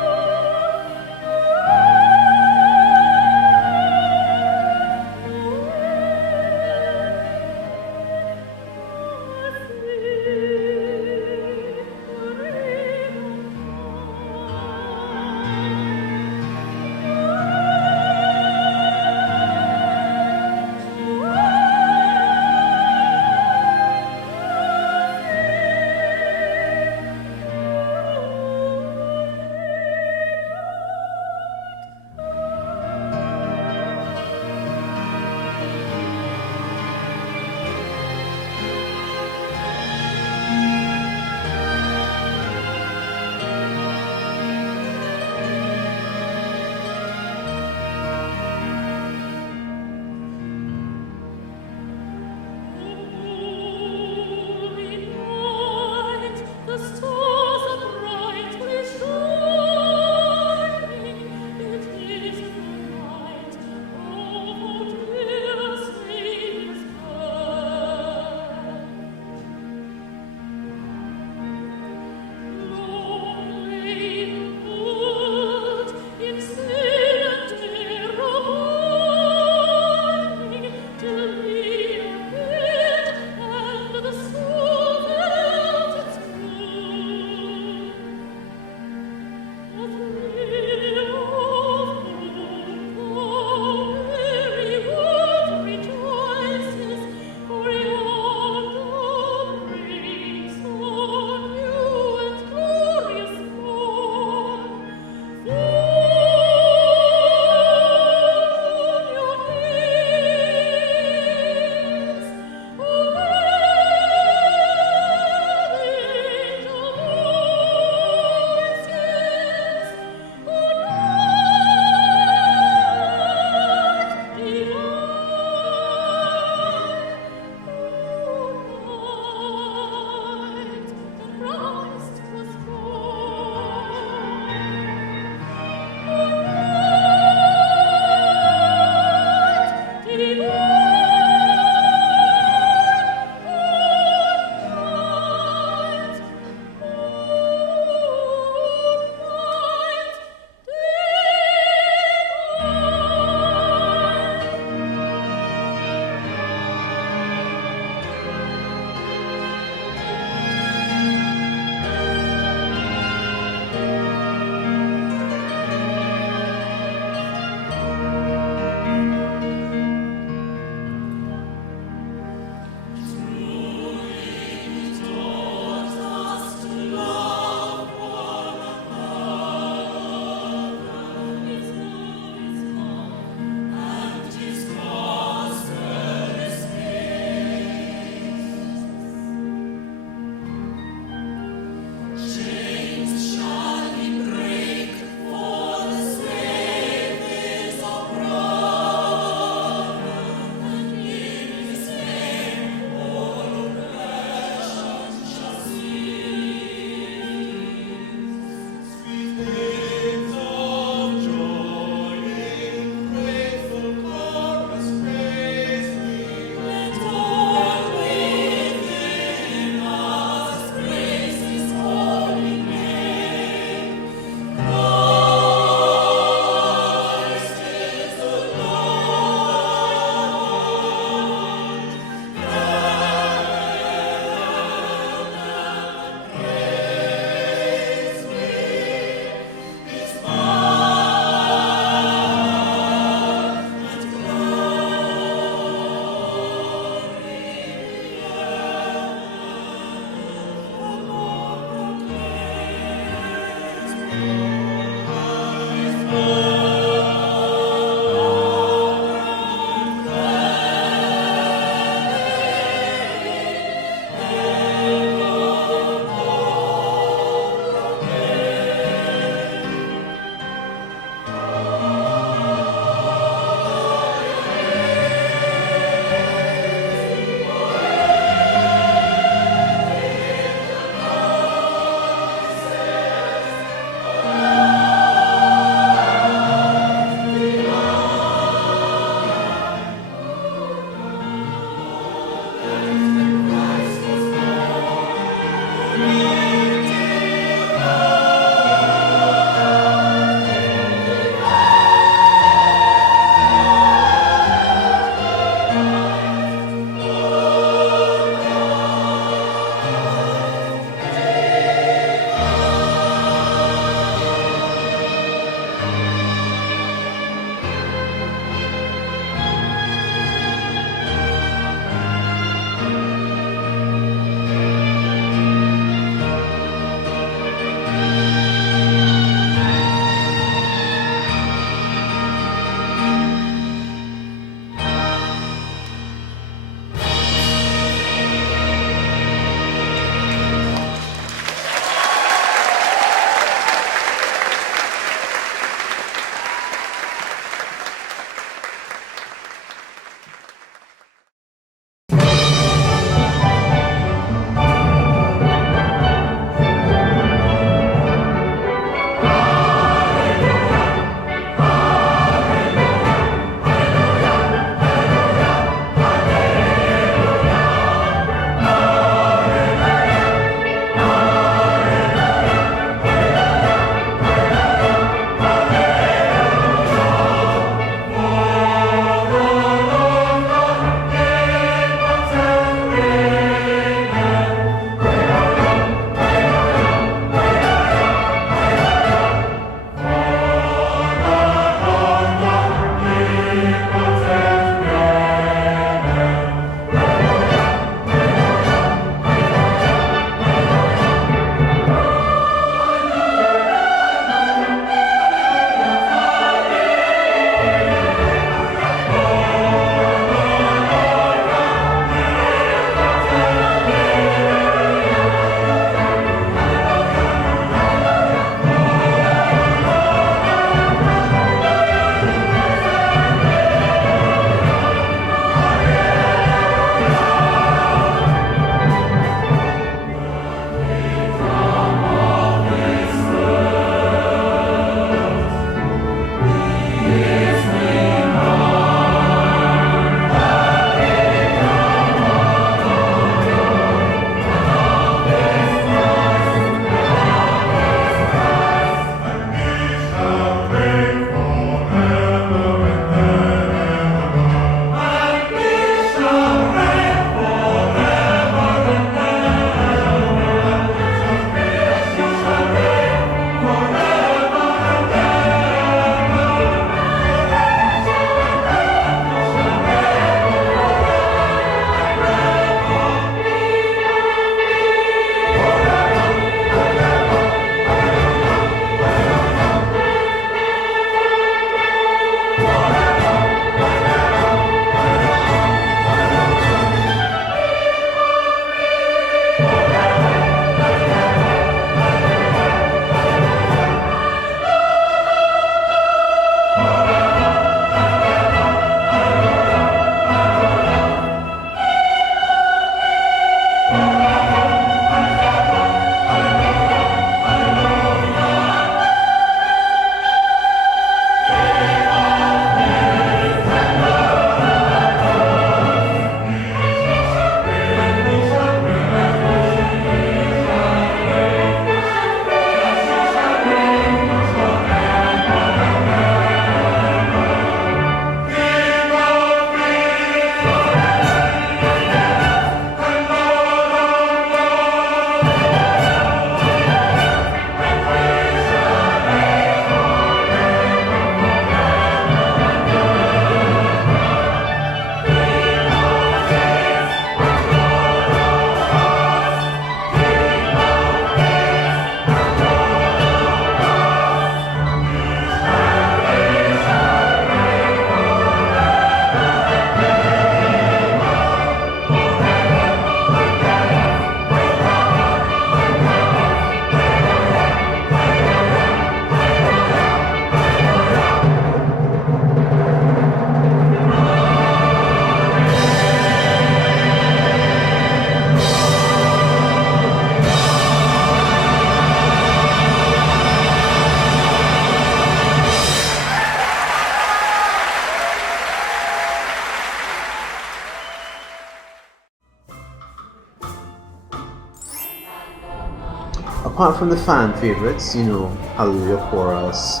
Apart from the fan favorites, Hallelujah Chorus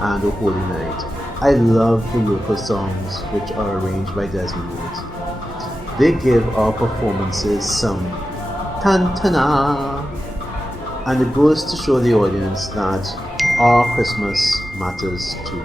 and O Holy Night, I love the local songs which are arranged by Desmond Woods. They give our performances some tantana, and it goes to show the audience that our Christmas matters too.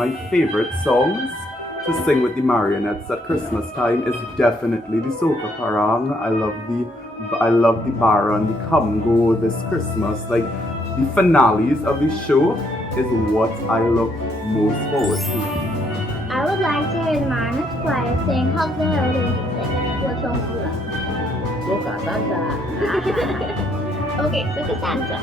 my favorite songs to sing with the Marionettes at Christmas time is definitely the Soca Parang. I love the Baron, the Come Go this Christmas. Like the finales of the show is what I look most forward to. I would like to hear the Marionettes choir sing Hug the Heritage and sing. What song do you love? Soca Santa. Okay, Soca Santa.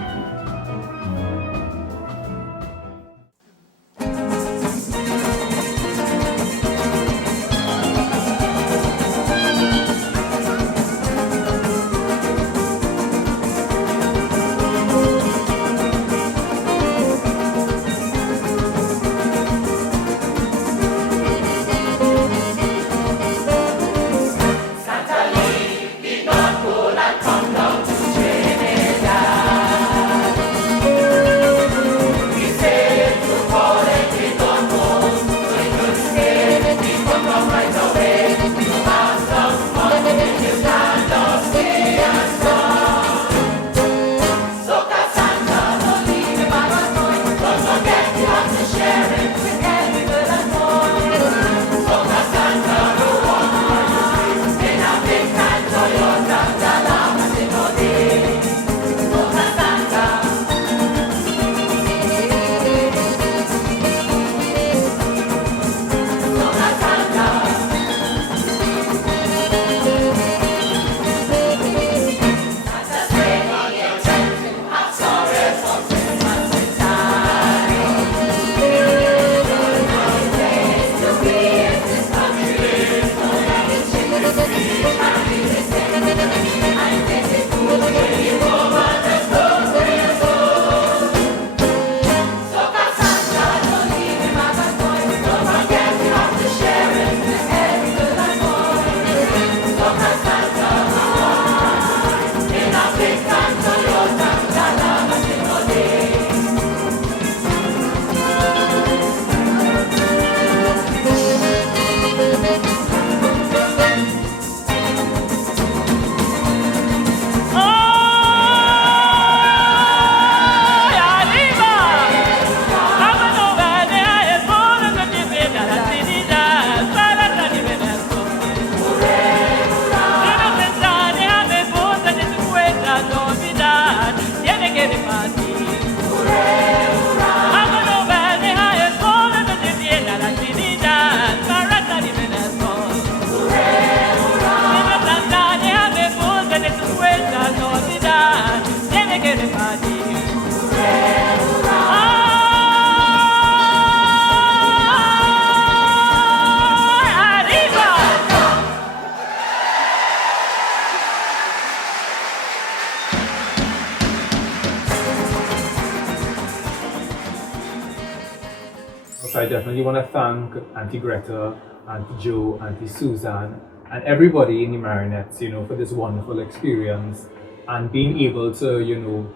So I definitely want to thank Auntie Greta, Auntie Joe, Auntie Susan, and everybody in the Marionettes, for this wonderful experience and being able to,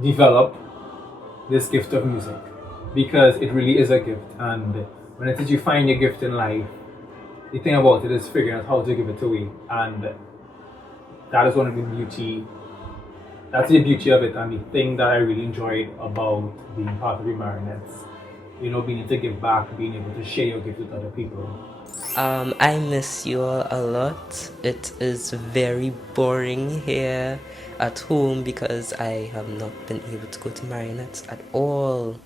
develop this gift of music, because it really is a gift. And when it is you find your gift in life, the thing about it is figuring out how to give it away, and that is one of the beauty. That's the beauty of it, and the thing that I really enjoyed about being part of the Marionettes. Being able to give back, being able to share your gift with other people. I miss you all a lot. It is very boring here at home because I have not been able to go to Marionettes at all.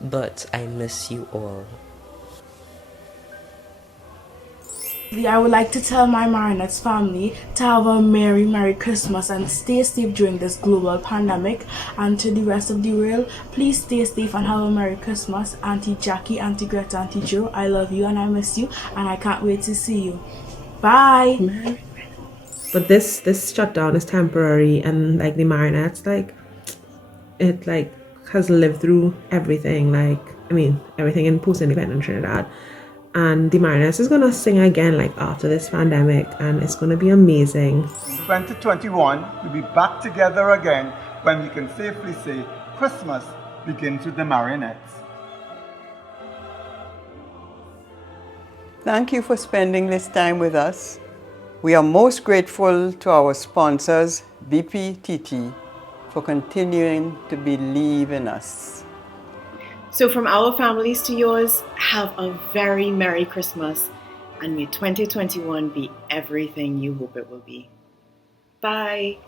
But I miss you all. I would like to tell my Marionettes family to have a Merry Christmas and stay safe during this global pandemic. And to the rest of the world, please stay safe and have a Merry Christmas. Auntie Jackie, Auntie Greta, Auntie Joe, I love you and I miss you and I can't wait to see you. Bye! But this shutdown is temporary, and the Marionettes, it has lived through everything, everything in post-independent Trinidad. And the Marionettes is gonna sing again after this pandemic, and it's gonna be amazing. 2021, we'll be back together again when we can safely say Christmas begins with the Marionettes. Thank you for spending this time with us. We are most grateful to our sponsors, BPTT, for continuing to believe in us. So from our families to yours, have a very Merry Christmas, and may 2021 be everything you hope it will be. Bye.